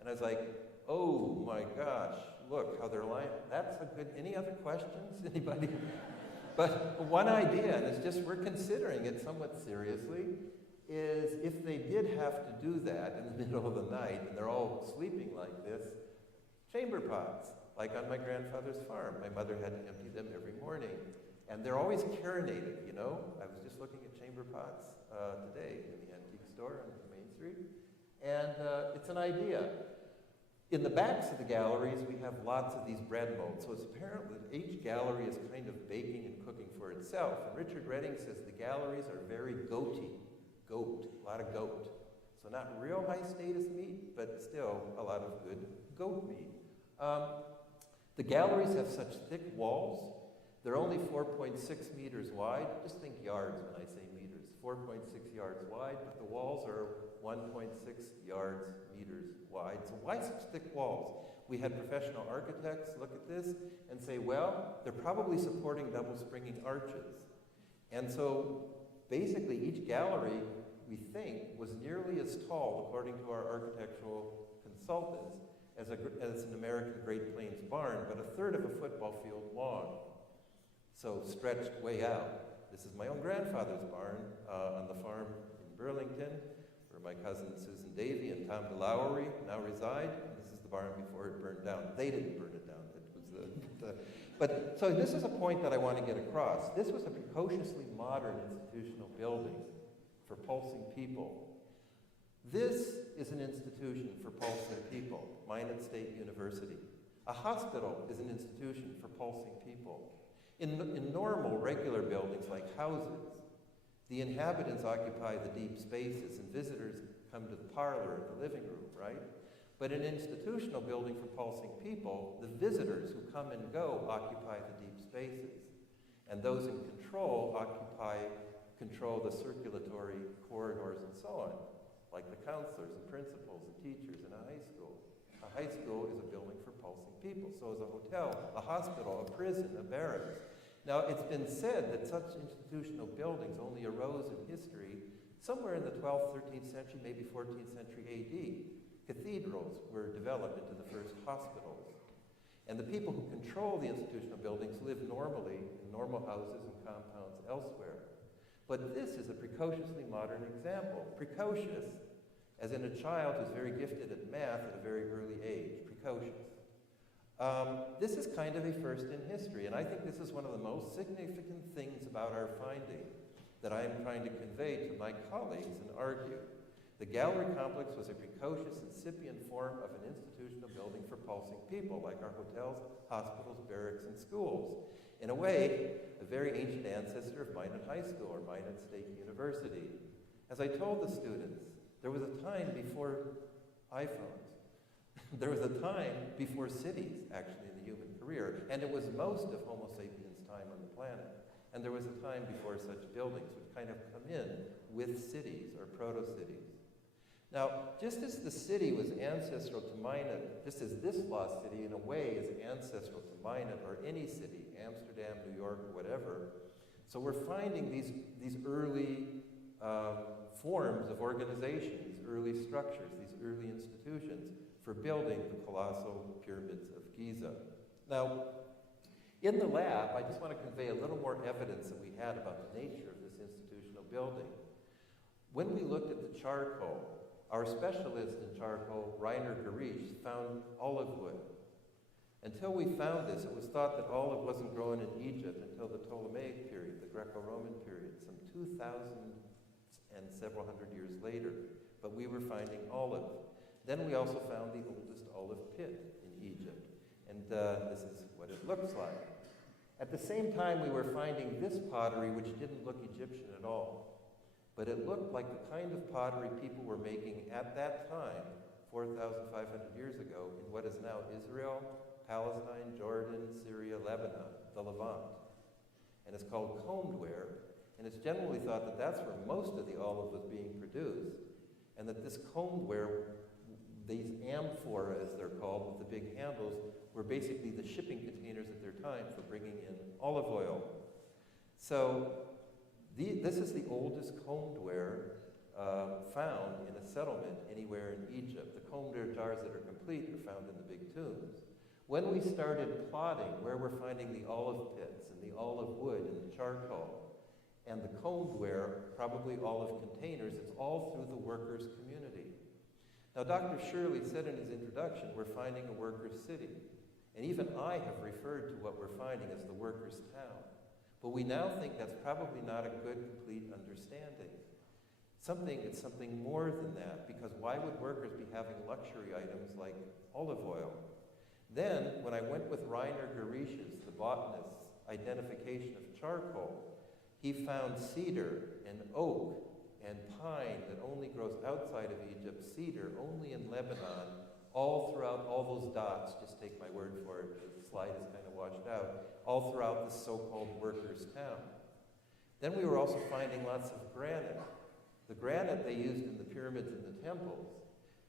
And I was like, oh my gosh, look how they're lying. That's a good, any other questions? Anybody? But one idea, and it's just, we're considering it somewhat seriously, is if they did have to do that in the middle of the night, and they're all sleeping like this, chamber pots. like on my grandfather's farm. My mother had to empty them every morning. And they're always carinated, you know? I was just looking at chamber pots today in the antique store on Main Street. And it's an idea. In the backs of the galleries, we have lots of these bread molds. So it's apparent that each gallery is kind of baking and cooking for itself. And Richard Redding says the galleries are very goaty. Goat, a lot of goat. So not real high status meat, but still a lot of good goat meat. The galleries have such thick walls. They're only 4.6 meters wide. Just think yards when I say meters. 4.6 yards wide, but the walls are 1.6 meters wide. So why such thick walls? We had professional architects look at this and say, well, they're probably supporting double springing arches. And so basically each gallery, we think, was nearly as tall, according to our architectural consultants, as an American Great Plains barn, but a third of a football field long. So stretched way out. This is my own grandfather's barn on the farm in Burlington, where my cousins Susan Davy and Tom DeLowery now reside. This is the barn before it burned down. They didn't burn it down. It was but so this is a point that I want to get across. This was a precociously modern institutional building for pulsing people. This is an institution for pulsing people, Minot State University. A hospital is an institution for pulsing people. In normal, regular buildings like houses, the inhabitants occupy the deep spaces and visitors come to the parlor or the living room, right? But in an institutional building for pulsing people, the visitors who come and go occupy the deep spaces. And those in control control the circulatory corridors and so on, like the counselors and principals and teachers in a high school. A high school is a building for pulsing people. So is a hotel, a hospital, a prison, a barracks. Now, it's been said that such institutional buildings only arose in history somewhere in the 12th, 13th century, maybe 14th century AD. Cathedrals were developed into the first hospitals. And the people who control the institutional buildings live normally in normal houses and compounds elsewhere. But this is a precociously modern example. Precocious, as in a child who's very gifted at math at a very early age. Precocious. This is kind of a first in history, and I think this is one of the most significant things about our finding that I am trying to convey to my colleagues and argue. The gallery complex was a precocious, incipient form of an institutional building for pulsing people, like our hotels, hospitals, barracks, and schools. In a way, a very ancient ancestor of Minot High School or Minot State University. As I told the students, there was a time before iPhones. There was a time before cities, actually, in the human career, and it was most of Homo sapiens' time on the planet. And there was a time before such buildings would kind of come in with cities or proto-cities. Now, just as the city was ancestral to Minot, just as this lost city in a way is ancestral to Minot or any city, Amsterdam, New York, or whatever, so we're finding these early forms of organization, these early structures, these early institutions for building the colossal pyramids of Giza. Now, in the lab, I just want to convey a little more evidence that we had about the nature of this institutional building. When we looked at the charcoal, our specialist in charcoal, Rainer Gerisch, found olive wood. Until we found this, it was thought that olive wasn't grown in Egypt until the Ptolemaic period, the Greco-Roman period, some 2,000 and several hundred years later. But we were finding olive. Then we also found the oldest olive pit in Egypt. And this is what it looks like. At the same time, we were finding this pottery, which didn't look Egyptian at all. But it looked like the kind of pottery people were making at that time, 4,500 years ago, in what is now Israel, Palestine, Jordan, Syria, Lebanon, the Levant. And it's called combed ware, and it's generally thought that that's where most of the olive was being produced, and that this combed ware, these amphora, as they're called, with the big handles, were basically the shipping containers at their time for bringing in olive oil. So this is the oldest combed ware found in a settlement anywhere in Egypt. The combed ware jars that are complete are found in the big tombs. When we started plotting where we're finding the olive pits and the olive wood and the charcoal and the combed ware, probably olive containers, it's all through the workers' community. Now, Dr. Shirley said in his introduction, we're finding a workers' city. And even I have referred to what we're finding as the workers' town. But we now think that's probably not a good, complete understanding. It's something more than that, because why would workers be having luxury items like olive oil? Then, when I went with Rainer Gerich's, the botanist's, identification of charcoal, he found cedar and oak and pine that only grows outside of Egypt, cedar only in Lebanon, all throughout all those dots, just take my word for it, the slide is kind of washed out, all throughout this so-called workers' town. Then we were also finding lots of granite. The granite they used in the pyramids and the temples,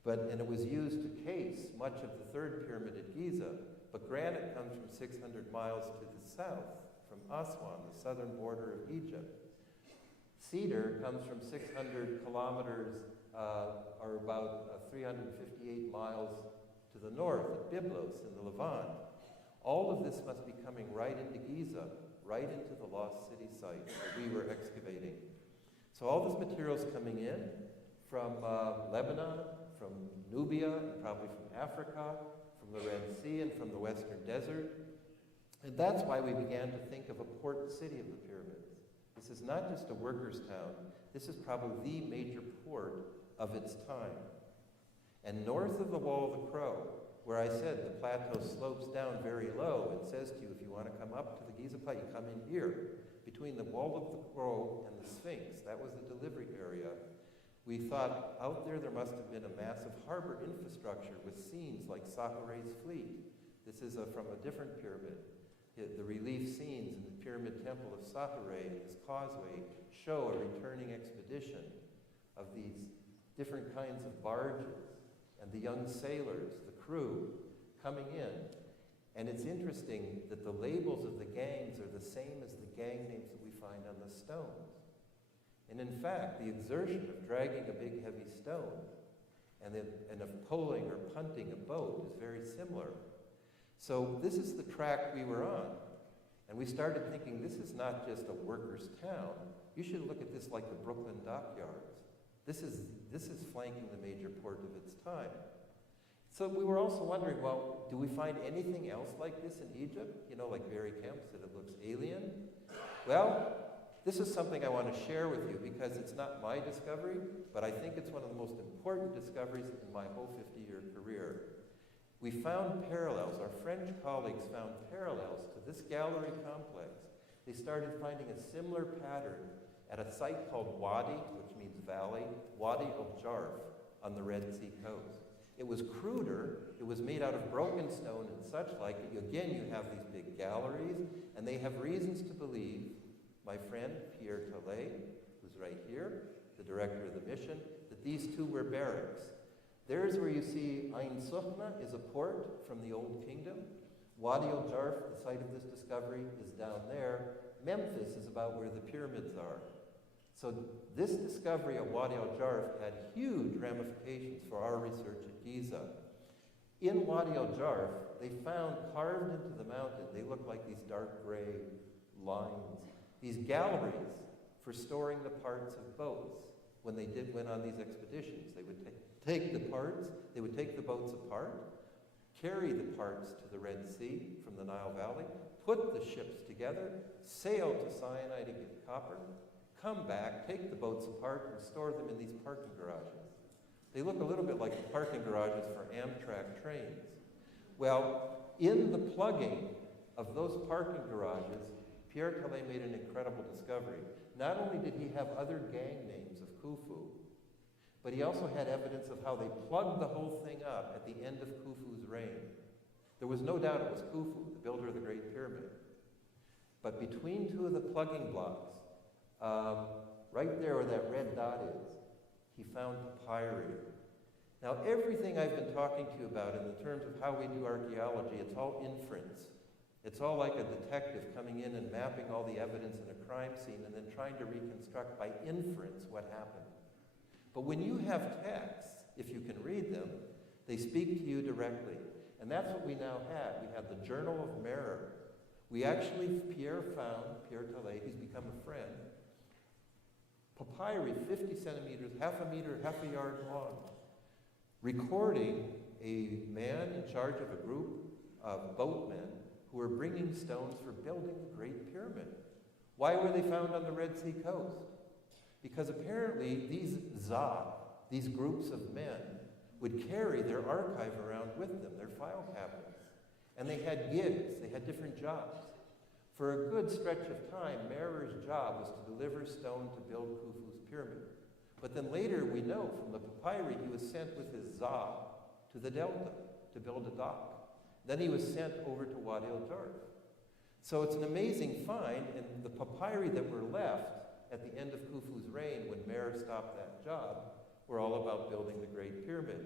and it was used to case much of the third pyramid at Giza, but granite comes from 600 miles to the south, from Aswan, the southern border of Egypt. Cedar comes from 600 kilometers, or about 358 miles to the north, at Byblos in the Levant. All of this must be coming right into Giza, right into the lost city site that we were excavating. So all this material is coming in from Lebanon, from Nubia, and probably from Africa, from the Red Sea, and from the Western Desert. And that's why we began to think of a port city of the pyramids. This is not just a workers' town. This is probably the major port of its time. And north of the Wall of the Crow, where I said the plateau slopes down very low and says to you, if you want to come up to the Giza Plateau, you come in here. Between the Wall of the Crow and the Sphinx, that was the delivery area. We thought out there must have been a massive harbor infrastructure with scenes like Sakhare's fleet. This is from a different pyramid. The relief scenes in the Pyramid Temple of Sakhare and this causeway show a returning expedition of these different kinds of barges and the young sailors, the crew, coming in. And it's interesting that the labels of the gangs are the same as the gang names that we find on the stones. And in fact, the exertion of dragging a big heavy stone and of pulling or punting a boat is very similar. So this is the track we were on. And we started thinking, this is not just a workers' town. You should look at this like the Brooklyn dockyards. This is flanking the major port of its time. So we were also wondering, well, do we find anything else like this in Egypt? You know, like Barry Kemp said, it looks alien. Well, this is something I want to share with you because it's not my discovery, but I think it's one of the most important discoveries in my whole 50-year career. We found parallels. Our French colleagues found parallels to this gallery complex. They started finding a similar pattern at a site called Wadi, which means valley, Wadi al-Jarf on the Red Sea coast. It was cruder, it was made out of broken stone and such like. Again, you have these big galleries, and they have reasons to believe, my friend Pierre Tallet, who's right here, the director of the mission, that these two were barracks. There's where you see Ain Sukhna is a port from the Old Kingdom. Wadi al-Jarf, the site of this discovery, is down there. Memphis is about where the pyramids are. So this discovery of Wadi al-Jarf had huge ramifications for our research at Giza. In Wadi al-Jarf, they found carved into the mountain, they look like these dark gray lines, these galleries for storing the parts of boats. When they went on these expeditions, they would take the parts, they would take the boats apart, carry the parts to the Red Sea from the Nile Valley, put the ships together, sail to Sinai to get copper, come back, take the boats apart, and store them in these parking garages. They look a little bit like the parking garages for Amtrak trains. Well, in the plugging of those parking garages, Pierre Tallet made an incredible discovery. Not only did he have other gang names of Khufu, but he also had evidence of how they plugged the whole thing up at the end of Khufu's reign. There was no doubt it was Khufu, the builder of the Great Pyramid. But between two of the plugging blocks, right there where that red dot is, he found papyri. Now, everything I've been talking to you about in the terms of how we do archaeology, it's all inference. It's all like a detective coming in and mapping all the evidence in a crime scene and then trying to reconstruct by inference what happened. But when you have texts, if you can read them, they speak to you directly. And that's what we now had. We had the Journal of Merer. We actually, Pierre Tallet, he's become a friend, papyri 50 centimeters, half a meter, half a yard long, recording a man in charge of a group of boatmen who were bringing stones for building the Great Pyramid. Why were they found on the Red Sea coast? Because apparently these these groups of men, would carry their archive around with them, their file cabinets. And they had gigs, they had different jobs. For a good stretch of time, Merer's job was to deliver stone to build Khufu's pyramid. But then later we know from the papyri he was sent with his to the delta to build a dock. Then he was sent over to Wadi el-Jurf. So it's an amazing find, and the papyri that were left at the end of Khufu's reign when Merer stopped that job were all about building the Great Pyramid.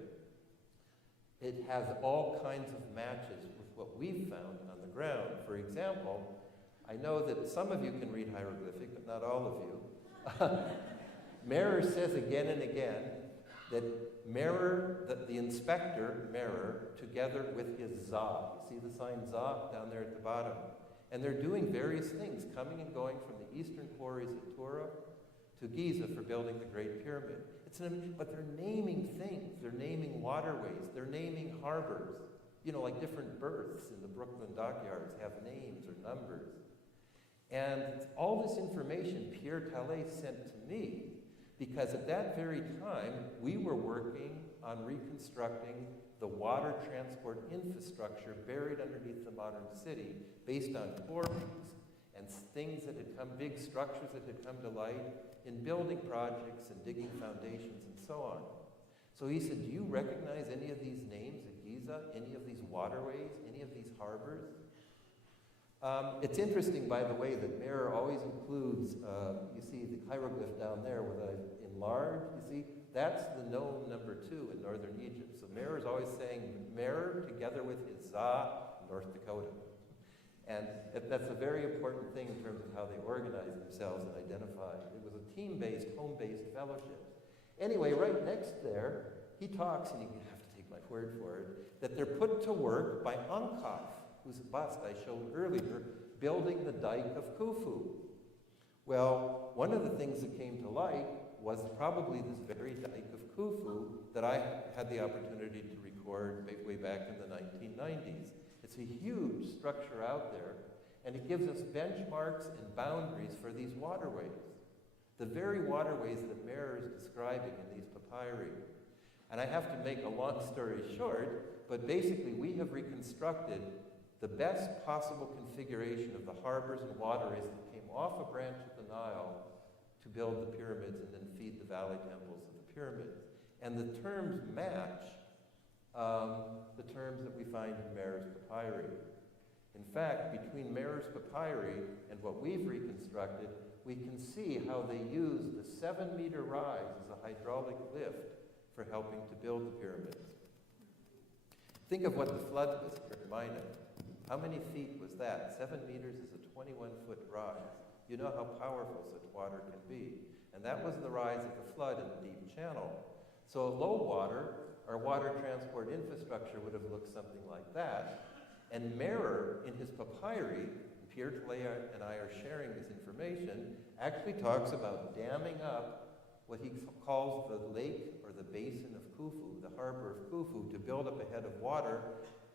It has all kinds of matches with what we've found on the ground. For example, I know that some of you can read hieroglyphic, but not all of you. Merer says again and again that the inspector, Merer, together with his you see the sign Za down there at the bottom, and they're doing various things, coming and going from the eastern quarries at Tura to Giza for building the Great Pyramid. But they're naming things, they're naming waterways, they're naming harbors. You know, like different berths in the Brooklyn dockyards have names or numbers. And all this information Pierre Tallet sent to me because at that very time, we were working on reconstructing the water transport infrastructure buried underneath the modern city based on quarries and things that had come, big structures that had come to light in building projects and digging foundations and so on. So he said, do you recognize any of these names at Giza, any of these waterways, any of these harbors? It's interesting, by the way, that Merer always includes, you see the hieroglyph down there with I've enlarged, you see, that's the Nome number 2 in northern Egypt. So Merer is always saying Merer together with his North Dakota. And that's a very important thing in terms of how they organize themselves and identify. It was a team-based, home-based fellowship. Anyway, right next there, he talks, and you have to take my word for it, that they're put to work by Ankaf, whose bust I showed earlier, building the dike of Khufu. Well, one of the things that came to light was probably this very dike of Khufu that I had the opportunity to record way back in the 1990s. It's a huge structure out there, and it gives us benchmarks and boundaries for these waterways. The very waterways that Merer is describing in these papyri. And I have to make a long story short, but basically we have reconstructed the best possible configuration of the harbors and waterways that came off a branch of the Nile to build the pyramids and then feed the valley temples of the pyramids. And the terms match the terms that we find in Merer's papyri. In fact, between Merer's papyri and what we've reconstructed, we can see how they use the 7-meter rise as a hydraulic lift for helping to build the pyramids. Think of what the flood was for Minot. How many feet was that? 7 meters is a 21-foot rise. You know how powerful such water can be. And that was the rise of the flood in the deep channel. So at low water, our water transport infrastructure would have looked something like that. And Merer, in his papyri, Pierre Tallet and I are sharing this information, actually talks about damming up what he calls the lake or the basin of Khufu, the harbor of Khufu, to build up a head of water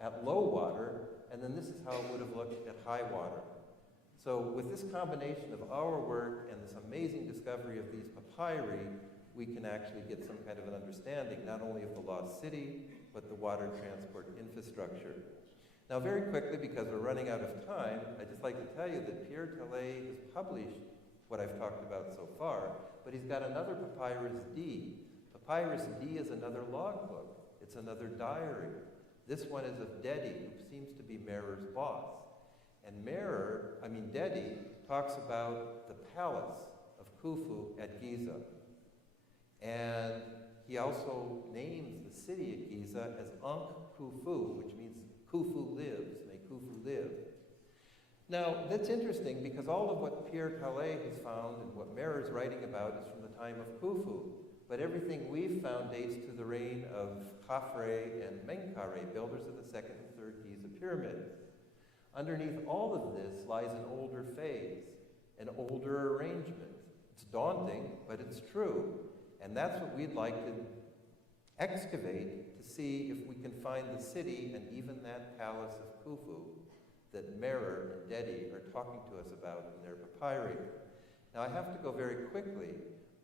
at low water, and then this is how it would have looked at high water. So with this combination of our work and this amazing discovery of these papyri, we can actually get some kind of an understanding not only of the lost city, but the water transport infrastructure. Now very quickly, because we're running out of time, I'd just like to tell you that Pierre Tallet has published what I've talked about so far, but he's got another Papyrus D. Papyrus D is another logbook. It's another diary. This one is of Dedi, who seems to be Merer's boss. And Dedi talks about the palace of Khufu at Giza. And he also names the city of Giza as Ankh Khufu, which means Khufu lives, may Khufu live. Now, that's interesting because all of what Pierre Tallet has found and what Merer is writing about is from the time of Khufu. But everything we've found dates to the reign of Khafre and Menkaure, builders of the second and third Giza pyramids. Underneath all of this lies an older phase, an older arrangement. It's daunting, but it's true. And that's what we'd like to excavate to see if we can find the city and even that palace of Khufu that Merer and Dedi are talking to us about in their papyri. Now I have to go very quickly,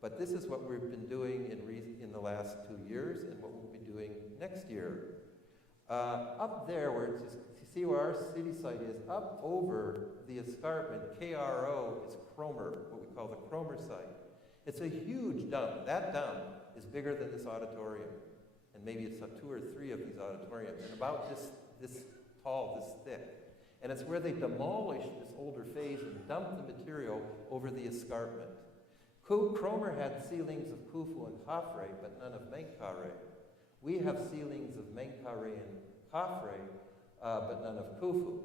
but this is what we've been doing in the last 2 years and what we'll be doing next year. Up there, where it's just, you see where our city site is, up over the escarpment, KRO is Cromer, what we call the Cromer site. It's a huge dump. That dump is bigger than this auditorium. And maybe it's 2 or 3 of these auditoriums, and about this tall, this thick. And it's where they demolished this older phase and dumped the material over the escarpment. Cromer had ceilings of Khufu and Khafre, but none of Menkaure. We have ceilings of Menkaure and Khafre, but none of Khufu.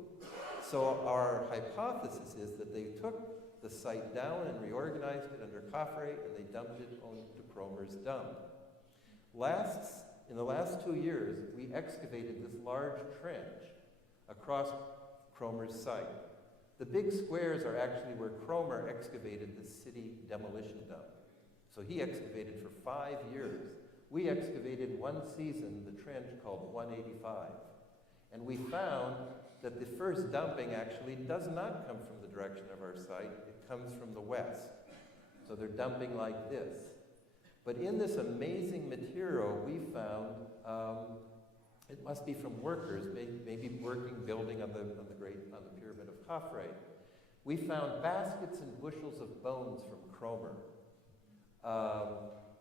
So our hypothesis is that they took the site down and reorganized it under Khafre, and they dumped it onto Cromer's dump. In the last 2 years, we excavated this large trench across Cromer's site. The big squares are actually where Cromer excavated the city demolition dump. So he excavated for 5 years. We excavated one season the trench called 185. And we found that the first dumping actually does not come from the direction of our site. It comes from the west. So they're dumping like this. But in this amazing material, we found it must be from workers, maybe working, building on the pyramid of Khafre. We found baskets and bushels of bones from Cromer.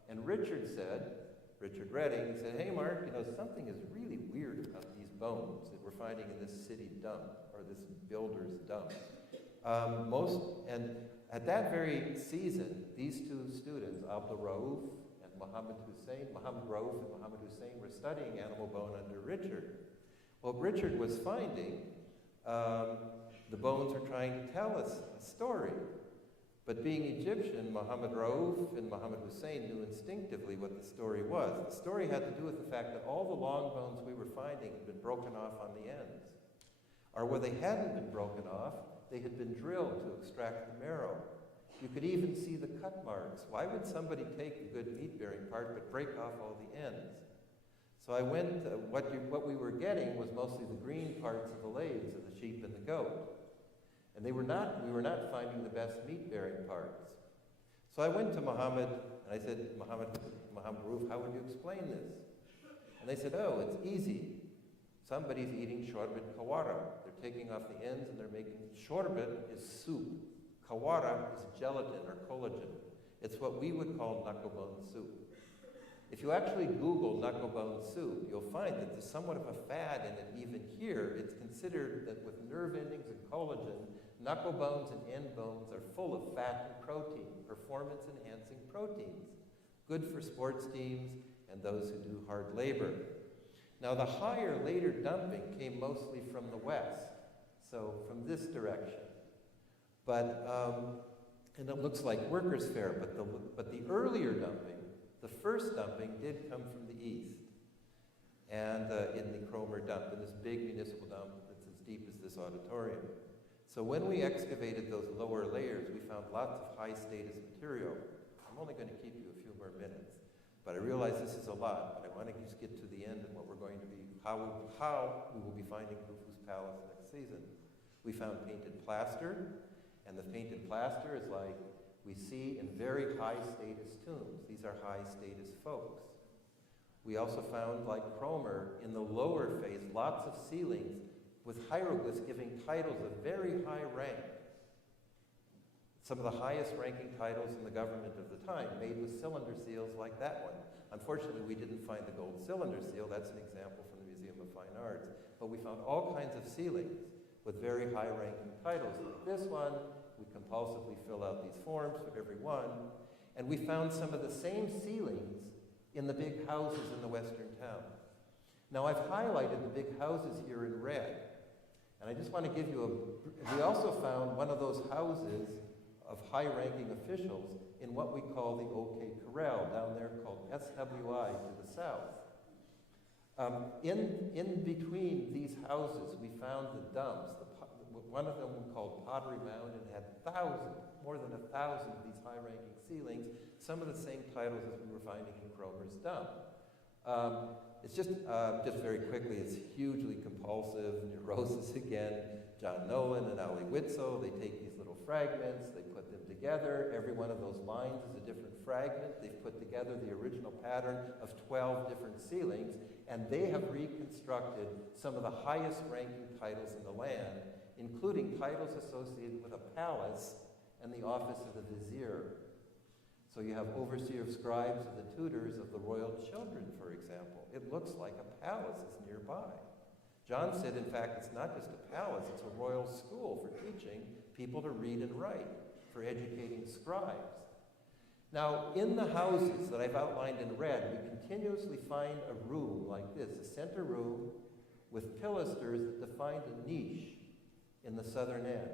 And Richard Redding said, hey Mark, you know, something is really weird about these bones that we're finding in this city dump, or this builder's dump. And at that very season, these 2 students, Abdul Rauf and Mohammed Rauf and Mohammed Hussein, were studying animal bone under Richard. Well, Richard was finding the bones were trying to tell us a story. But being Egyptian, Mohammed Rauf and Mohammed Hussein knew instinctively what the story was. The story had to do with the fact that all the long bones we were finding had been broken off on the ends. Or where they hadn't been broken off, they had been drilled to extract the marrow. You could even see the cut marks. Why would somebody take the good meat-bearing part but break off all the ends? So I went, what we were getting was mostly the green parts of the legs of the sheep and the goat. And we were not finding the best meat-bearing parts. So I went to Mohammed, and I said, Mohammed Rauf, how would you explain this? And they said, oh, it's easy. Somebody's eating shorbet kawara. They're taking off the ends and they're making, shorbet is soup. Kawara is gelatin or collagen. It's what we would call knucklebone soup. If you actually Google knucklebone soup, you'll find that there's somewhat of a fad in it even here. It's considered that with nerve endings and collagen, knuckle bones and end bones are full of fat and protein, performance-enhancing proteins, good for sports teams and those who do hard labor. Now the higher later dumping came mostly from the west, so from this direction. And it looks like workers' fare, but the earlier dumping, the first dumping did come from the east, and in the Cromer dump, in this big municipal dump that's as deep as this auditorium. So when we excavated those lower layers, we found lots of high-status material. I'm only going to keep you a few more minutes, but I realize this is a lot, but I want to just get to the end and what we're going to be, how we will be finding Khufu's palace next season. We found painted plaster, and the painted plaster is like we see in very high-status tombs. These are high-status folks. We also found, like Cromer, in the lower phase, lots of ceilings with hieroglyphs giving titles of very high rank. Some of the highest-ranking titles in the government of the time, made with cylinder seals like that one. Unfortunately, we didn't find the gold cylinder seal. That's an example from the Museum of Fine Arts. But we found all kinds of ceilings with very high-ranking titles. Like this one, we compulsively fill out these forms for every one. And we found some of the same ceilings in the big houses in the western town. Now I've highlighted the big houses here in red. And I just want to give you we also found one of those houses of high-ranking officials in what we call the OK Corral, down there called SWI to the south. In between these houses, we found the dumps. One of them was called Pottery Mound and had more than 1,000 of these high-ranking ceilings, some of the same titles as we were finding in Cromer's dump. It's just very quickly, it's hugely compulsive, neurosis again. John Nolan and Ali Witzel, they take these little fragments, they put them together. Every one of those lines is a different fragment. They've put together the original pattern of 12 different ceilings, and they have reconstructed some of the highest ranking titles in the land, including titles associated with a palace and the office of the vizier. So you have overseer of scribes of the tutors of the royal children, for example. It looks like a palace is nearby. John said, in fact, it's not just a palace, it's a royal school for teaching people to read and write, for educating scribes. Now, in the houses that I've outlined in red, we continuously find a room like this, a center room with pilasters that define a niche in the southern end.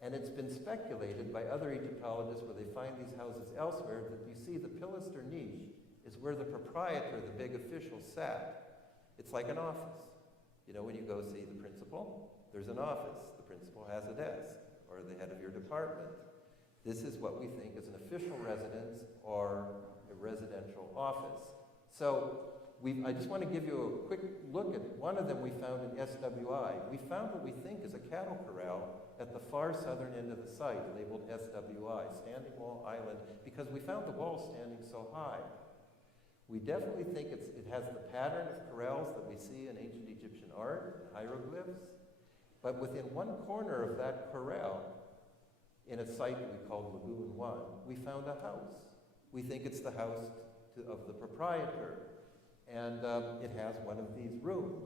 And it's been speculated by other Egyptologists where they find these houses elsewhere that you see the pilaster niche is where the proprietor, the big official, sat. It's like an office. You know, when you go see the principal, there's an office. The principal has a desk, or the head of your department. This is what we think is an official residence or a residential office. So I just want to give you a quick look at one of them we found in SWI. We found what we think is a cattle corral at the far southern end of the site, labeled SWI, Standing Wall Island, because we found the wall standing so high. We definitely think it has the pattern of corrals that we see in ancient Egyptian art, hieroglyphs, but within one corner of that corral, in a site that we called Lagoon 1, we found a house. We think it's the house of the proprietor, and it has one of these rooms,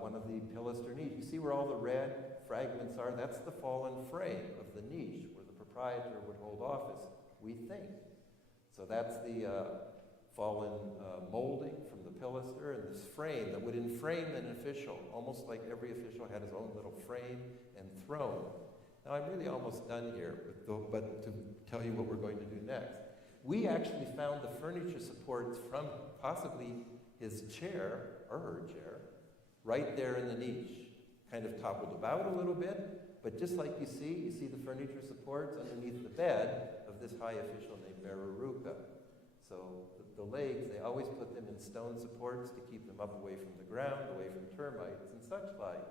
one of the pilaster niche. You see where all the red fragments are? That's the fallen frame of the niche where the proprietor would hold office, we think. So that's the fallen molding from the pilaster, and this frame that would enframe an official, almost like every official had his own little frame and throne. Now, I'm really almost done here, but to tell you what we're going to do next. We actually found the furniture supports from possibly his chair, or her chair, right there in the niche. Kind of toppled about a little bit, but just like you see the furniture supports underneath the bed of this high official named Mereruka. So the legs, they always put them in stone supports to keep them up away from the ground, away from termites and such like.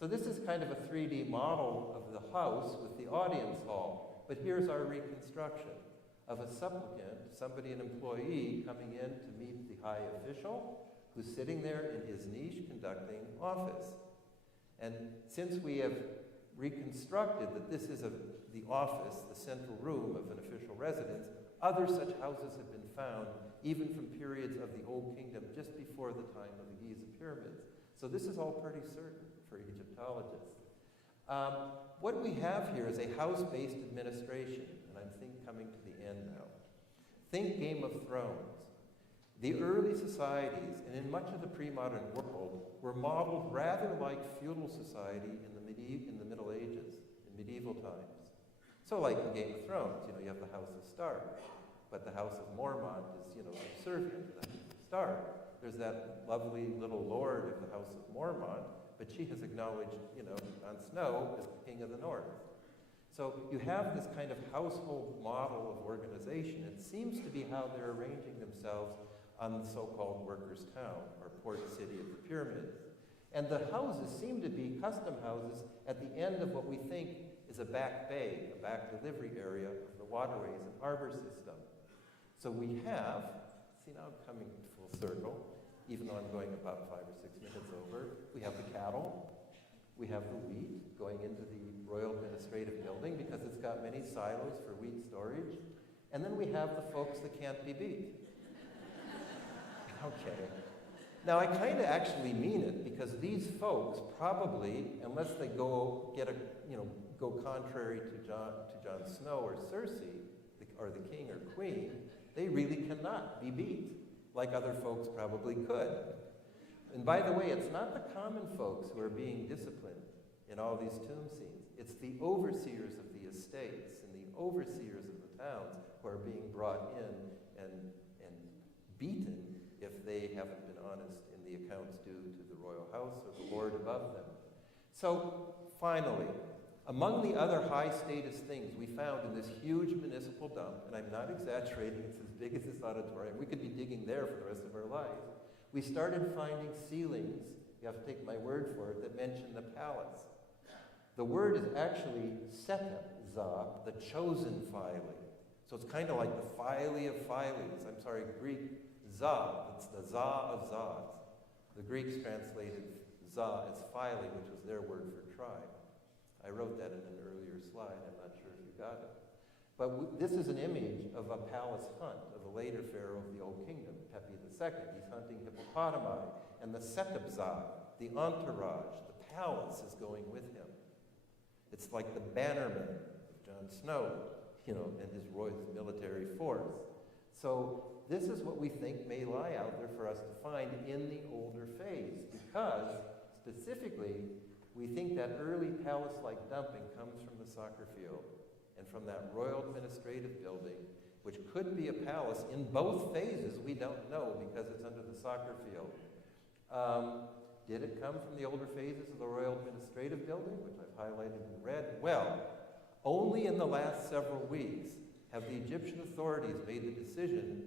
So this is kind of a 3D model of the house with the audience hall. But here's our reconstruction of a supplicant, somebody, an employee, coming in to meet the high official who's sitting there in his niche conducting office. And since we have reconstructed that this is the office, the central room of an official residence, other such houses have been found, even from periods of the Old Kingdom, just before the time of the Giza pyramids. So this is all pretty certain for Egyptologists. What we have here is a house-based administration, and I'm coming to the end now. Think Game of Thrones. The early societies, and in much of the pre-modern world, were modeled rather like feudal society in the Middle Ages, in medieval times. So like in Game of Thrones, you have the House of Stark, but the House of Mormont is, subservient to the House of Stark. There's that lovely little lord of the House of Mormont, but she has acknowledged, Jon Snow as the king of the north. So you have this kind of household model of organization. It seems to be how they're arranging themselves on the so-called workers' town, or port city of the pyramids. And the houses seem to be custom houses at the end of what we think is a back bay, a back delivery area of the waterways and harbor system. So we have, see now I'm coming full circle, even though I'm going about 5 or 6 minutes over. We have the cattle, we have the wheat going into the Royal Administrative Building because it's got many silos for wheat storage. And then we have the folks that can't be beat. Okay. Now I kind of actually mean it because these folks probably, unless they go go contrary to Jon Snow or Cersei, or the king or queen, they really cannot be beat, like other folks probably could. And by the way, it's not the common folks who are being disciplined in all these tomb scenes. It's the overseers of the estates and the overseers of the towns who are being brought in and beaten if they haven't been honest in the accounts due to the royal house or the lord above them. So finally, Among the other high-status things we found in this huge municipal dump, and I'm not exaggerating, it's as big as this auditorium, we could be digging there for the rest of our lives, we started finding ceilings, you have to take my word for it, that mention the palace. The word is actually Za, the chosen Philae. So it's kind of like the Philae of Philes. I'm sorry, Greek Za, it's the Za of Zas. The Greeks translated Za as Philae, which was their word for tribe. I wrote that in an earlier slide. I'm not sure if you got it. But this is an image of a palace hunt of a later pharaoh of the Old Kingdom, Pepi II. He's hunting hippopotami. And the Setepza, the entourage, the palace is going with him. It's like the bannerman of Jon Snow, and his royal military force. So this is what we think may lie out there for us to find in the older phase, because specifically, we think that early palace-like dumping comes from the soccer field and from that royal administrative building, which could be a palace in both phases. We don't know because it's under the soccer field. Did it come from the older phases of the royal administrative building, which I've highlighted in red? Well, only in the last several weeks have the Egyptian authorities made the decision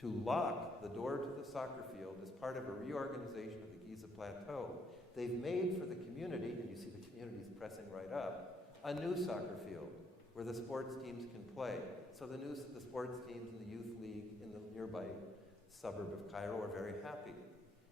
to lock the door to the soccer field as part of a reorganization of the Giza Plateau. They've made for the community, and you see the community's pressing right up, a new soccer field where the sports teams can play. So the sports teams in the youth league in the nearby suburb of Cairo are very happy.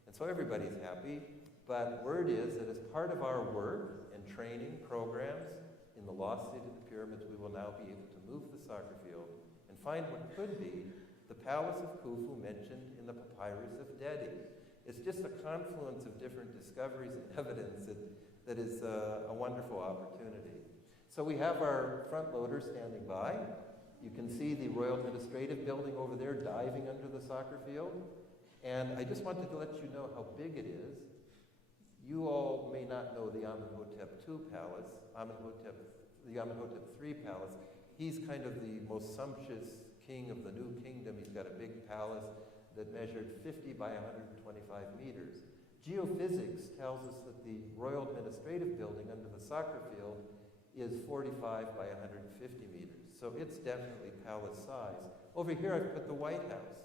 And so everybody's happy, but word is that as part of our work and training programs in the lost city of the pyramids, we will now be able to move the soccer field and find what could be the palace of Khufu mentioned in the papyrus of Dedi. It's just a confluence of different discoveries and evidence that is a wonderful opportunity. So we have our front loader standing by. You can see the Royal Administrative Building over there diving under the soccer field. And I just wanted to let you know how big it is. You all may not know the Amenhotep II palace, the Amenhotep III palace. He's kind of the most sumptuous king of the new kingdom. He's got a big palace that measured 50 by 125 meters. Geophysics tells us that the Royal Administrative Building under the soccer field is 45 by 150 meters. So it's definitely palace size. Over here I've put the White House,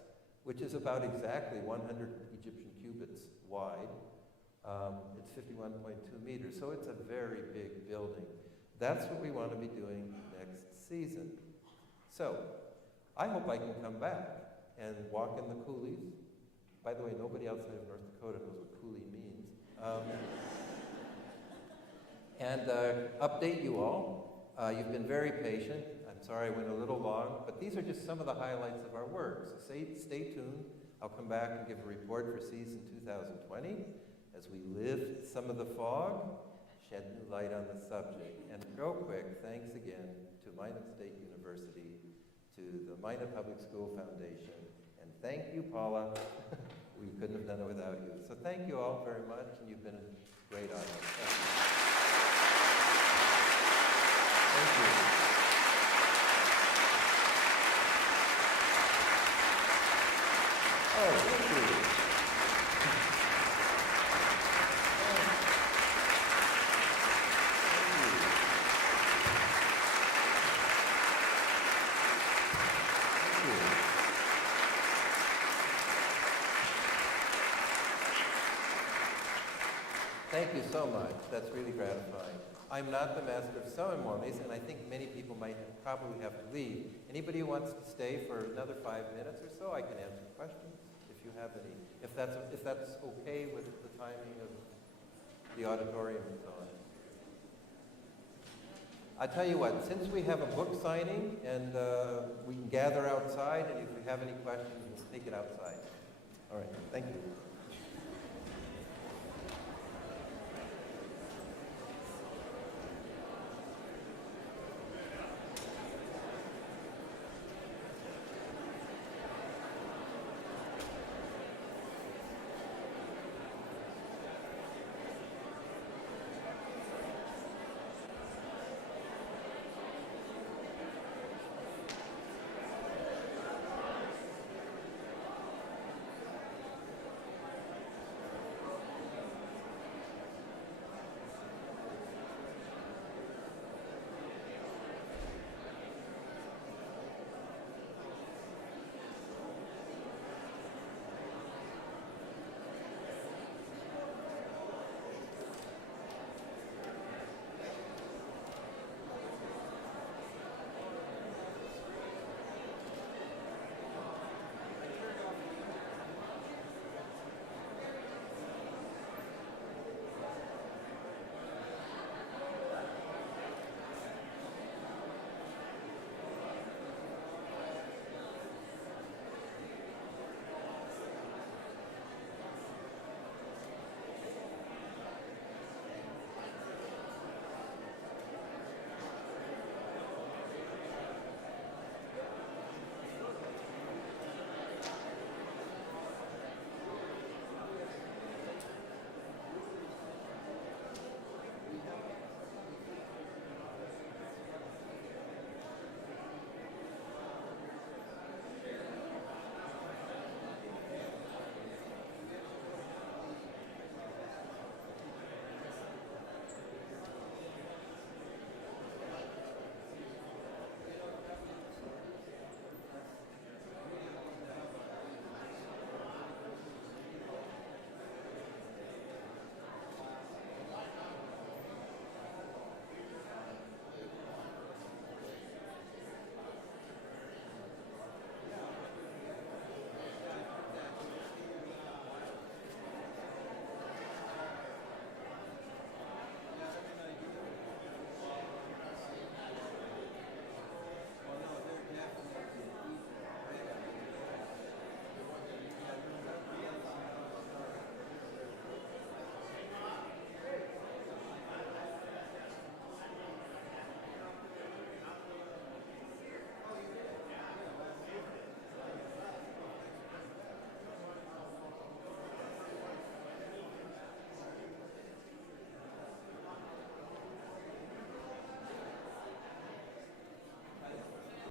which is about exactly 100 Egyptian cubits wide. It's 51.2 meters, so it's a very big building. That's what we want to be doing next season. So, I hope I can come back and walk in the coulees. By the way, nobody outside of North Dakota knows what coulee means. And update you all. You've been very patient. I'm sorry I went a little long, but these are just some of the highlights of our work. So stay tuned. I'll come back and give a report for season 2020 as we lift some of the fog, shed new light on the subject. And real quick, thanks again to Minot State University, to the Minot Public School Foundation, and thank you, Paula. We couldn't have done it without you. So thank you all very much, and you've been a great audience. Thank you. Oh, thank you. Thank you so much. That's really gratifying. I'm not the master of ceremonies, and I think many people might probably have to leave. Anybody who wants to stay for another 5 minutes or so, I can answer questions if you have any. If that's okay with the timing of the auditorium and so on. I tell you what, since we have a book signing and we can gather outside, and if you have any questions, we'll take it outside. All right, thank you.